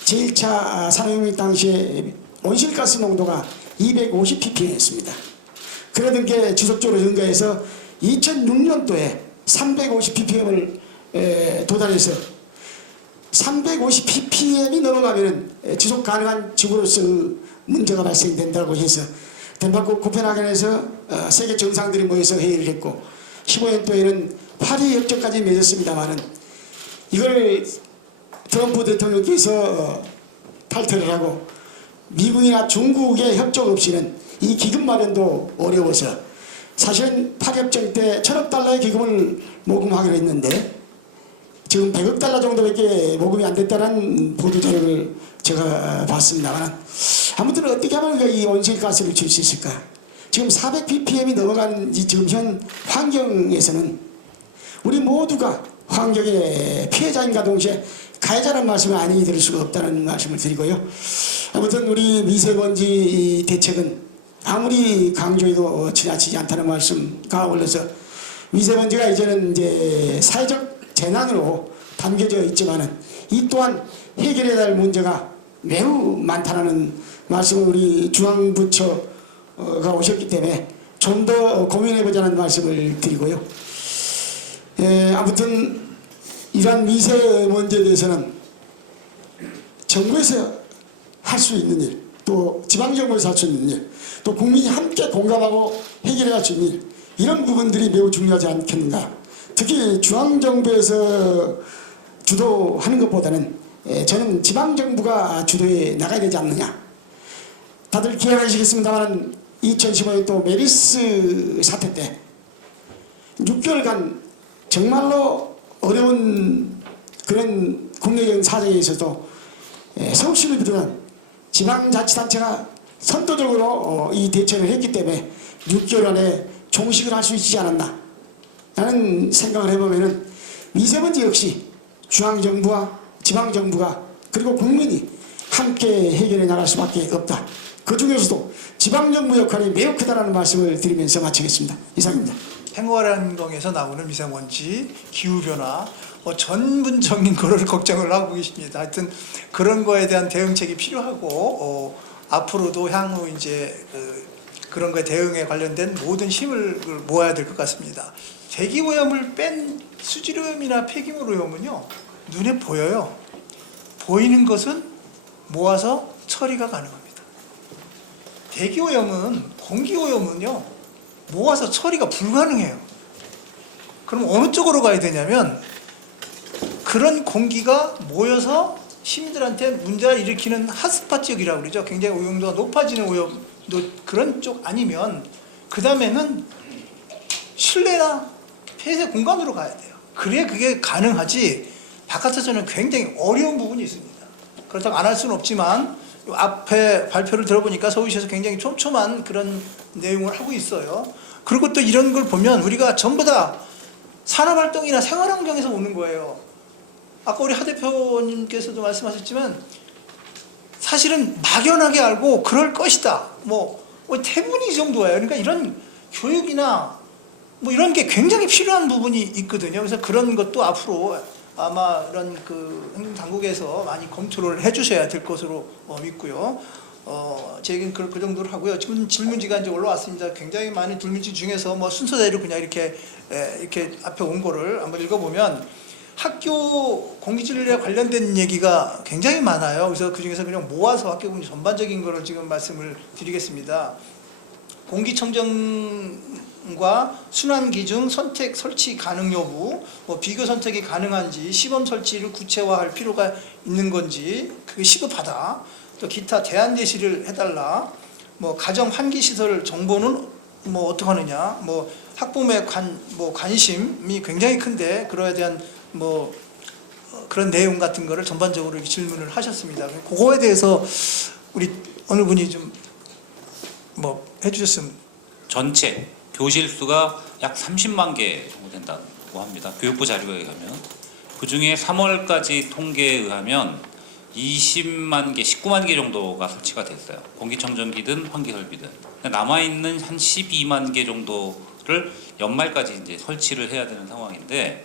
제1차 산업혁명 당시에 온실가스 농도가 250ppm였습니다. 그러던 게 지속적으로 증가해서 2006년도에 350ppm을 도달해서 350ppm이 넘어가면 지속 가능한 지구로서 문제가 발생된다고 해서 덴마크 코펜하겐에서 세계 정상들이 모여서 회의를 했고 15년도에는 파리 협정까지 맺었습니다마는 이걸 트럼프 대통령께서 탈퇴를 하고 미국이나 중국의 협조 없이는 이 기금 마련도 어려워서 사실은 파리 협정 때 1,000억 달러의 기금을 모금하기로 했는데 지금 100억 달러 정도밖에 모금이 안 됐다는 보도 자료를 제가 봤습니다만 아무튼 어떻게 하면 이 온실가스를 줄 수 있을까? 지금 400ppm이 넘어간 지금 현 환경에서는 우리 모두가 환경의 피해자인가 동시에 가해자라는 말씀을 안히 들을 수가 없다는 말씀을 드리고요. 아무튼 우리 미세먼지 대책은 아무리 강조해도 지나치지 않다는 말씀과 어울려서 미세먼지가 이제는 이제 사회적 재난으로 담겨져 있지만은 이 또한 해결해야 할 문제가 매우 많다는 말씀을 우리 중앙부처가 오셨기 때문에 좀 더 고민해보자는 말씀을 드리고요. 아무튼 이러한 미세먼지에 대해서는 정부에서 할 수 있는 일, 또 지방정부에서 할 수 있는 일, 또 국민이 함께 공감하고 해결해야 할 수 있는 일, 이런 부분들이 매우 중요하지 않겠는가. 특히 중앙정부에서 주도하는 것보다는 저는 지방정부가 주도해 나가야 되지 않느냐. 다들 기억하시겠습니다만 2015년 또 메르스 사태 때 6개월간 정말로 어려운 그런 국내적인 사정에 있어도 서울시를 비롯한 지방자치단체가 선도적으로 이 대처를 했기 때문에 6개월 안에 종식을 할 수 있지 않았나 라는 생각을 해보면은 미세먼지 역시 중앙정부와 지방정부가 그리고 국민이 함께 해결해 나갈 수밖에 없다. 그 중에서도 지방정부 역할이 매우 크다라는 말씀을 드리면서 마치겠습니다. 이상입니다. 생활환경에서 나오는 미세먼지, 기후변화 전문적인 거를 걱정을 하고 계십니다. 하여튼 그런 거에 대한 대응책이 필요하고 앞으로도 향후 이제 그런 거에 대응에 관련된 모든 힘을 모아야 될 것 같습니다. 대기오염을 뺀 수질오염이나 폐기물오염은요 눈에 보여요. 보이는 것은 모아서 처리가 가능합니다. 대기오염은 공기오염은요 모아서 처리가 불가능해요. 그럼 어느 쪽으로 가야 되냐면 그런 공기가 모여서 시민들한테 문제를 일으키는 핫스팟 지역이라고 그러죠. 굉장히 오염도가 높아지는 오염도 그런 쪽 아니면 그 다음에는 실내나 폐쇄 공간으로 가야 돼요. 그래야 그게 가능하지 바깥에서는 굉장히 어려운 부분이 있습니다. 그렇다고 안 할 수는 없지만 앞에 발표를 들어보니까 서울시에서 굉장히 촘촘한 그런 내용을 하고 있어요. 그리고 또 이런 걸 보면 우리가 전부 다 산업활동이나 생활환경에서 오는 거예요. 아까 우리 하 대표님께서도 말씀하셨지만 사실은 막연하게 알고 그럴 것이다. 대부분이 이 정도예요. 그러니까 이런 교육이나 이런 게 굉장히 필요한 부분이 있거든요. 그래서 그런 것도 앞으로 아마 이런 행정당국에서 많이 검토를 해주셔야 될 것으로 믿고요. 제 얘기는 그 정도로 하고요. 지금 질문지가 이제 올라왔습니다. 굉장히 많은 질문지 중에서 순서대로 그냥 이렇게 앞에 온 거를 한번 읽어보면 학교 공기질에 관련된 얘기가 굉장히 많아요. 그래서 그 중에서 그냥 모아서 학교 공기 전반적인 거를 지금 말씀을 드리겠습니다. 공기청정과 순환 기준 선택 설치 가능 여부, 비교 선택이 가능한지, 시범 설치를 구체화할 필요가 있는 건지, 그게 시급하다. 또 기타 대안 제시를 해달라. 가정 환기 시설 정보는 어떻게 하느냐. 학부모의 관심이 굉장히 큰데 그거에 대한 그런 내용 같은 거를 전반적으로 이렇게 질문을 하셨습니다. 그거에 대해서 우리 어느 분이 좀 해주셨으면. 전체 교실 수가 약 30만 개 정도 된다고 합니다. 교육부 자료에 의하면. 그중에 3월까지 통계에 의하면 20만 개, 19만 개 정도가 설치가 됐어요. 공기청정기든 환기설비든. 남아있는 한 12만 개 정도를 연말까지 이제 설치를 해야 되는 상황인데,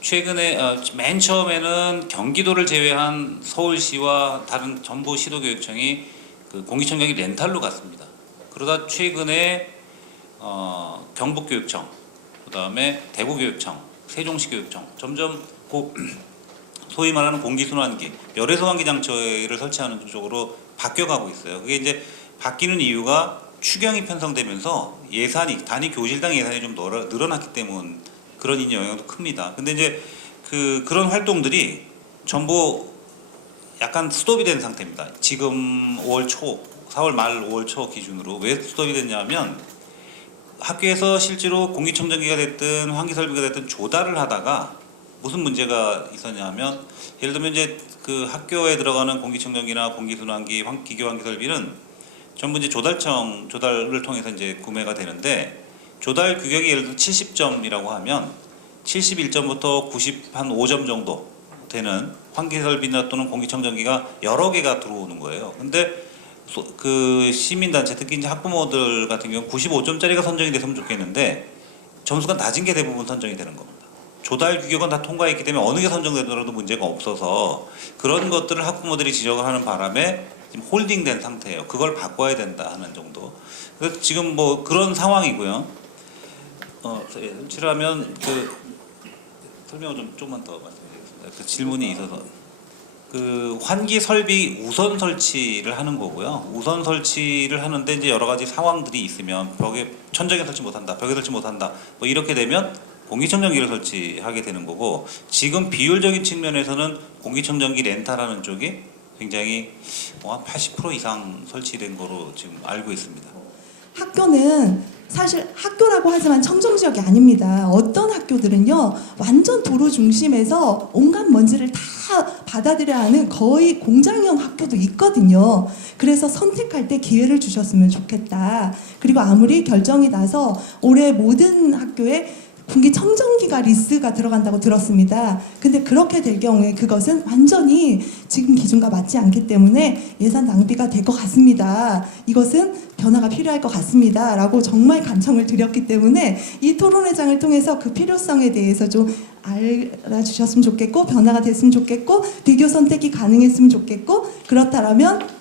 최근에 맨 처음에는 경기도를 제외한 서울시와 다른 전부 시도교육청이 그 공기청정기 렌탈로 갔습니다. 그러다 최근에 경북교육청, 그다음에 대구교육청, 세종시교육청 점점 소위 말하는 공기순환기, 열애소환기 장치를 설치하는 쪽으로 바뀌어가고 있어요. 그게 이제 바뀌는 이유가 추경이 편성되면서 예산이 단위 교실당 예산이 좀 늘어났기 때문 그런 영향도 큽니다. 근데 이제 그런 활동들이 전부 약간 스톱이 된 상태입니다. 지금 5월 초, 4월 말 5월 초 기준으로 왜 스톱이 됐냐면 학교에서 실제로 공기청정기가 됐든 환기설비가 됐든 조달을 하다가 무슨 문제가 있었냐면, 예를 들면 이제 그 학교에 들어가는 공기청정기나 공기순환기, 기교 환기설비는 전부 이제 조달을 통해서 이제 구매가 되는데, 조달 규격이 예를 들어 70점이라고 하면 71점부터 95점 정도 되는 환기설비나 또는 공기청정기가 여러 개가 들어오는 거예요. 근데 그 시민단체, 특히 이제 학부모들 같은 경우 95점짜리가 선정이 됐으면 좋겠는데 점수가 낮은 게 대부분 선정이 되는 겁니다. 조달 규격은 다 통과했기 때문에 어느 게 선정되더라도 문제가 없어서 그런 것들을 학부모들이 지적을 하는 바람에 지금 홀딩된 상태예요. 그걸 바꿔야 된다 하는 정도. 그래서 지금 그런 상황이고요. 설치하면 설명을 조금만 더 말씀드리겠습니다. 그 질문이 있어서 그 환기 설비 우선 설치를 하는 거고요. 우선 설치를 하는데 이제 여러 가지 상황들이 있으면 벽에 천정에 설치 못한다, 벽에 설치 못한다, 이렇게 되면 공기청정기를 설치하게 되는 거고, 지금 비율적인 측면에서는 공기청정기 렌탈하는 쪽이 굉장히 한 80% 이상 설치된 거로 지금 알고 있습니다. 학교는 사실 학교라고 하지만 청정지역이 아닙니다. 어떤 학교들은요, 완전 도로 중심에서 온갖 먼지를 다 받아들여야 하는 거의 공장형 학교도 있거든요. 그래서 선택할 때 기회를 주셨으면 좋겠다. 그리고 아무리 결정이 나서 올해 모든 학교에 공기청정기가 리스가 들어간다고 들었습니다. 근데 그렇게 될 경우에 그것은 완전히 지금 기준과 맞지 않기 때문에 예산 낭비가 될 것 같습니다. 이것은 변화가 필요할 것 같습니다. 라고 정말 간청을 드렸기 때문에 이 토론회장을 통해서 그 필요성에 대해서 좀 알아주셨으면 좋겠고, 변화가 됐으면 좋겠고, 비교 선택이 가능했으면 좋겠고, 그렇다면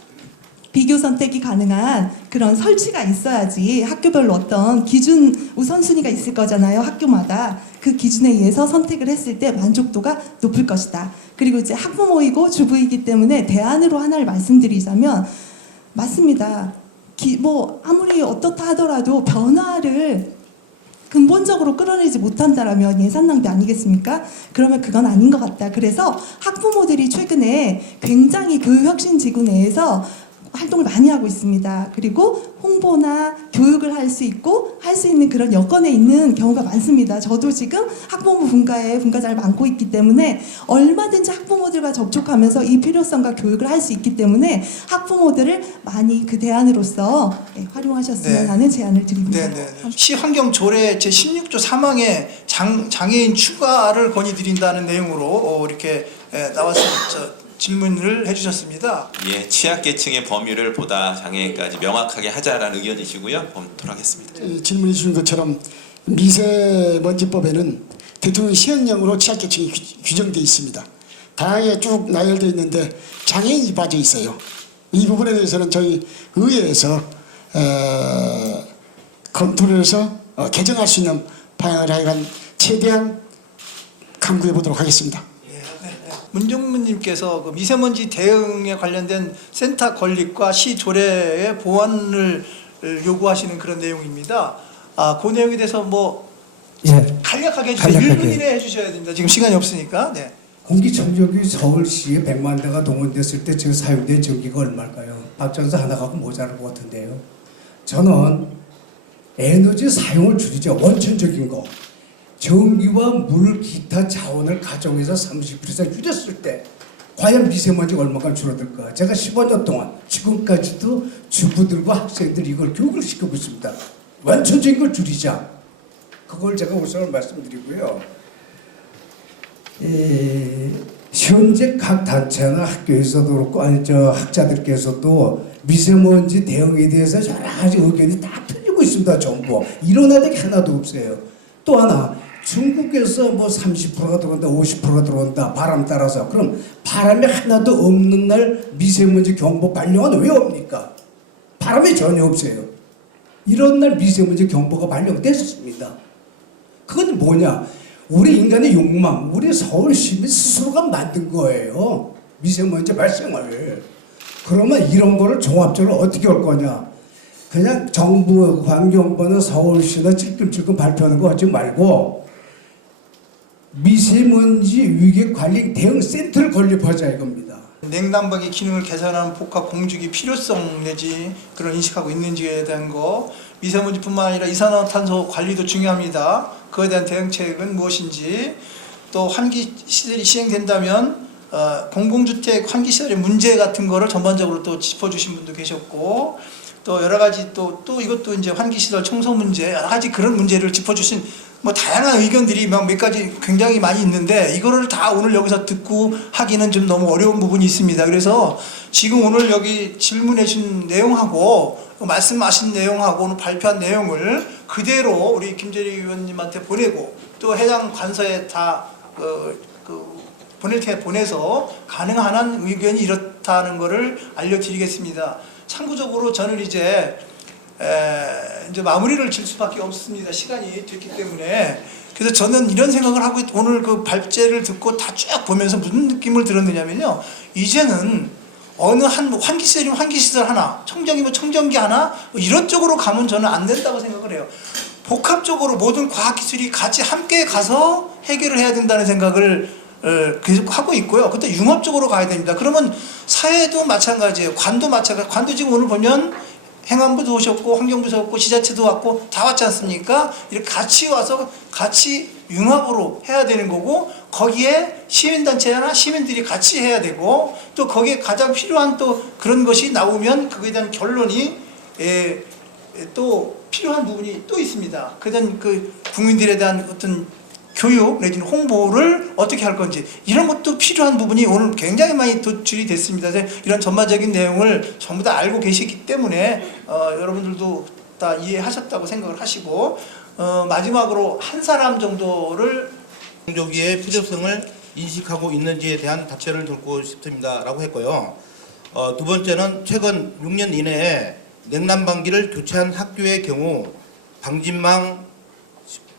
비교 선택이 가능한 그런 설치가 있어야지 학교별로 어떤 기준 우선순위가 있을 거잖아요. 학교마다 그 기준에 의해서 선택을 했을 때 만족도가 높을 것이다. 그리고 이제 학부모이고 주부이기 때문에 대안으로 하나를 말씀드리자면, 맞습니다. 뭐 아무리 어떻다 하더라도 변화를 근본적으로 끌어내지 못한다라면 예산 낭비 아니겠습니까? 그러면 그건 아닌 것 같다. 그래서 학부모들이 최근에 굉장히 교육혁신지구 내에서 활동을 많이 하고 있습니다. 그리고 홍보나 교육을 할 수 있고 할 수 있는 그런 여건에 있는 경우가 많습니다. 저도 지금 학부모 분과에 분과장을 맡고 있기 때문에 얼마든지 학부모들과 접촉하면서 이 필요성과 교육을 할 수 있기 때문에 학부모들을 많이 그 대안으로서 활용하셨으면 하는 제안을 드립니다. 시환경조례 제16조 3항에 장애인 추가를 건의드린다는 내용으로 이렇게 나왔습니다. 질문을 해주셨습니다. 예, 취약계층의 범위를 보다 장애인까지 명확하게 하자라는 의견이시고요. 검토하겠습니다. 질문해 주신 것처럼 미세먼지법에는 대통령 시행령으로 취약계층이 규정되어 있습니다. 다양하게 쭉 나열되어 있는데 장애인이 빠져 있어요. 이 부분에 대해서는 저희 의회에서 검토를 해서 개정할 수 있는 방향을 하여간 최대한 강구해 보도록 하겠습니다. 문정무님께서 그 미세먼지 대응에 관련된 센터 건립과 시 조례의 보완을 요구하시는 그런 내용입니다. 그 내용에 대해서 뭐 간략하게 해주세요. 1분 이내 해주셔야 됩니다. 지금 시간이 없으니까. 네. 공기청정기 서울시에 100만 대가 동원됐을 때 지금 사용된 전기가 얼마일까요? 발전소 하나 갖고 모자랄 것 같은데요. 저는 에너지 사용을 줄이자. 원천적인 거. 전기와 물, 기타 자원을 가정에서 30% 이상 줄였을 때 과연 미세먼지가 얼마큼 줄어들까? 제가 15년 동안 지금까지도 주부들과 학생들 이걸 교육을 시키고 있습니다. 원천적인 걸 줄이자. 그걸 제가 우선 말씀드리고요. 현재 각 단체나 학교에서도 그렇고 학자들께서도 미세먼지 대응에 대해서 여러 가지 의견이 다 틀리고 있습니다. 전부 일어나는 게 하나도 없어요. 또 하나, 중국에서 뭐 30%가 들어온다, 50%가 들어온다, 바람 따라서. 그럼 바람이 하나도 없는 날 미세먼지 경보 발령은 왜 옵니까? 바람이 전혀 없어요. 이런 날 미세먼지 경보가 발령됐습니다. 그건 뭐냐? 우리 인간의 욕망, 우리 서울 시민 스스로가 만든 거예요. 미세먼지 발생을. 그러면 이런 거를 종합적으로 어떻게 할 거냐? 그냥 정부, 환경부는 서울시나 찔끔찔끔 발표하는 거 하지 말고 미세먼지 위기 관리 대응 센터를 건립하자 이겁니다. 냉난방의 기능을 개선하는 복합 공주기 필요성 내지 그런 인식하고 있는지에 대한 거, 미세먼지뿐만 아니라 이산화탄소 관리도 중요합니다. 그에 대한 대응책은 무엇인지, 또 환기 시설이 시행된다면 공공주택 환기 시설의 문제 같은 거를 전반적으로 또 짚어주신 분도 계셨고, 또 여러 가지 또 이것도 이제 환기 시설 청소 문제, 여러 가지 그런 문제를 짚어주신 뭐 다양한 의견들이 몇 가지 굉장히 많이 있는데 이거를 다 오늘 여기서 듣고 하기는 좀 너무 어려운 부분이 있습니다. 그래서 지금 오늘 여기 질문해 주신 내용하고 말씀하신 내용하고 오늘 발표한 내용을 그대로 우리 김재리 의원님한테 보내고 또 해당 관서에 다 보낼 테 보내서 가능한 한 의견이 이렇다는 것을 알려드리겠습니다. 참고적으로 저는 이제 마무리를 질 수밖에 없습니다. 시간이 됐기 때문에. 그래서 저는 이런 생각을 하고 오늘 그 발제를 듣고 다 쭉 보면서 무슨 느낌을 들었느냐면요. 이제는 어느 한 환기시설이면 환기시설 하나, 청정기면 청정기 하나, 이런 쪽으로 가면 저는 안 된다고 생각을 해요. 복합적으로 모든 과학기술이 같이 함께 가서 해결을 해야 된다는 생각을 계속 하고 있고요. 그때 융합적으로 가야 됩니다. 그러면 사회도 마찬가지예요. 관도 마찬가지. 관도 지금 오늘 보면 행안부도 오셨고 환경부도 오셨고 지자체도 왔고 다 왔지 않습니까? 이렇게 같이 와서 같이 융합으로 해야 되는 거고 거기에 시민단체나 시민들이 같이 해야 되고 또 거기에 가장 필요한 또 그런 것이 나오면 그거에 대한 결론이 또 필요한 부분이 또 있습니다. 그다음 그 국민들에 대한 어떤 교육 내지는 홍보를 어떻게 할 건지 이런 것도 필요한 부분이 오늘 굉장히 많이 도출이 됐습니다. 이런 전반적인 내용을 전부 다 알고 계시기 때문에 여러분들도 다 이해하셨다고 생각을 하시고 마지막으로 한 사람 정도를 공조기의 필요성을 인식하고 있는지에 대한 답변을 듣고 싶습니다라고 했고요. 두 번째는 최근 6년 이내에 냉난방기를 교체한 학교의 경우 방진망,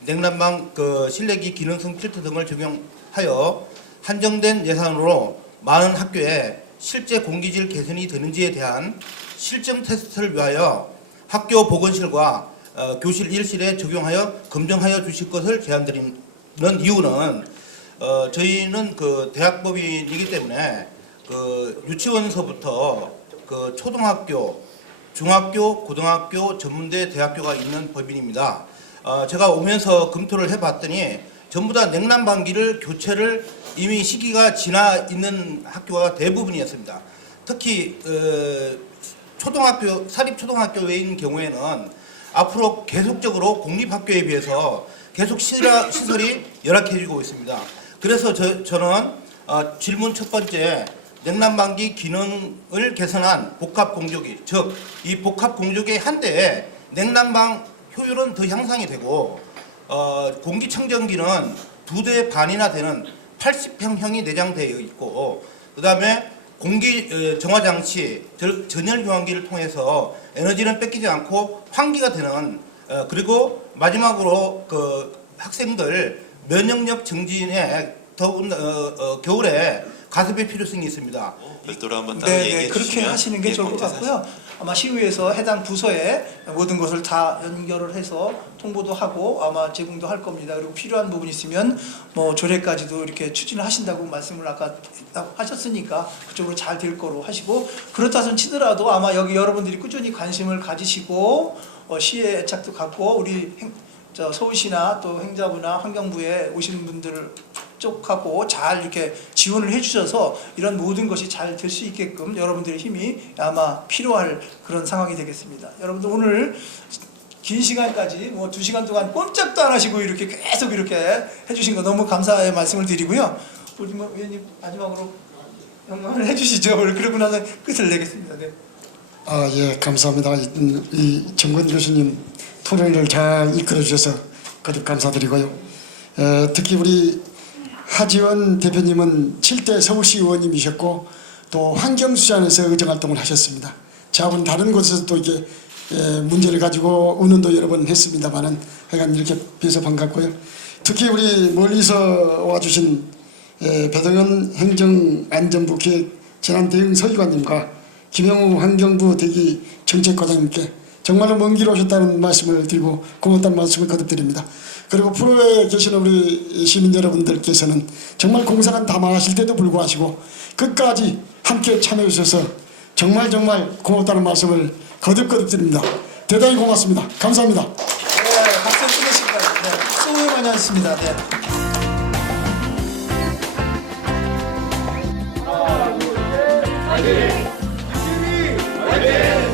냉난방 실내기 기능성 필터 등을 적용하여 한정된 예산으로 많은 학교에 실제 공기질 개선이 되는지에 대한 실증 테스트를 위하여 학교 보건실과 교실 1실에 적용하여 검증하여 주실 것을 제안드리는 이유는 저희는 그 대학법인이기 때문에 그 유치원서부터 그 초등학교, 중학교, 고등학교, 전문대, 대학교가 있는 법인입니다. 제가 오면서 검토를 해봤더니 전부 다 냉난방기를 교체를 이미 시기가 지나 있는 학교가 대부분이었습니다. 특히 초등학교, 사립초등학교인 경우에는 앞으로 계속적으로 공립학교에 비해서 계속 시설이 열악해지고 있습니다. 그래서 저는 질문 첫 번째, 냉난방기 기능을 개선한 복합공조기, 즉 이 복합공조기 한 대에 냉난방 효율은 더 향상이 되고 공기청정기는 2대 반이나 되는 80평형이 내장되어 있고 그 다음에 공기 정화 장치, 전열 교환기를 통해서 에너지는 뺏기지 않고 환기가 되는 그리고 마지막으로 그 학생들 면역력 증진에 더운 겨울에 가습의 필요성이 있습니다. 별도로 한번 따로 얘기해 그렇게 주시면 하시는 게 좋을 것 같고요. 아마 시의회에서 해당 부서에 모든 것을 다 연결을 해서 통보도 하고 아마 제공도 할 겁니다. 그리고 필요한 부분이 있으면 뭐 조례까지도 이렇게 추진을 하신다고 말씀을 아까 하셨으니까 그쪽으로 잘 될 거로 하시고 그렇다 치더라도 아마 여기 여러분들이 꾸준히 관심을 가지시고 시에 애착도 갖고 우리 서울시나 또 행자부나 환경부에 오시는 분들을 쪽하고 잘 이렇게 지원을 해주셔서 이런 모든 것이 잘 될 수 있게끔 여러분들의 힘이 아마 필요할 그런 상황이 되겠습니다. 여러분들 오늘 긴 시간까지 뭐 2시간 동안 꼼짝도 안 하시고 이렇게 계속 이렇게 해주신 거 너무 감사의 말씀을 드리고요. 우리 위원님 마지막으로 영광을 해주시죠. 그러고 나서 끝을 내겠습니다. 네. 예, 감사합니다. 이 정권 교수님 토론을 잘 이끌어 주셔서 거듭 감사드리고요. 특히 우리 하지원 대표님은 7대 서울시 의원님이셨고 또 환경수잔에서 의정활동을 하셨습니다. 저하고는 다른 곳에서 또 이렇게 문제를 가지고 의논도 여러 번 했습니다만은 하여간 이렇게 뵈서 반갑고요. 특히 우리 멀리서 와주신 배동현 행정안전부 기획재난대응 서기관님과 김영우 환경부 대기 정책과장님께 정말로 먼 길 오셨다는 말씀을 드리고 고맙다는 말씀을 거듭드립니다. 그리고 프로에 계시는 우리 시민 여러분들께서는 정말 공사가 다 망하실 때도 불구하고 끝까지 함께 참여해 주셔서 정말 고맙다는 말씀을 거듭 드립니다. 대단히 고맙습니다. 감사합니다. 네, 박수 치겠습니다. 네, 수고 많이 하셨습니다. 네. 하나, 둘, 셋, 화이팅! 화이팅!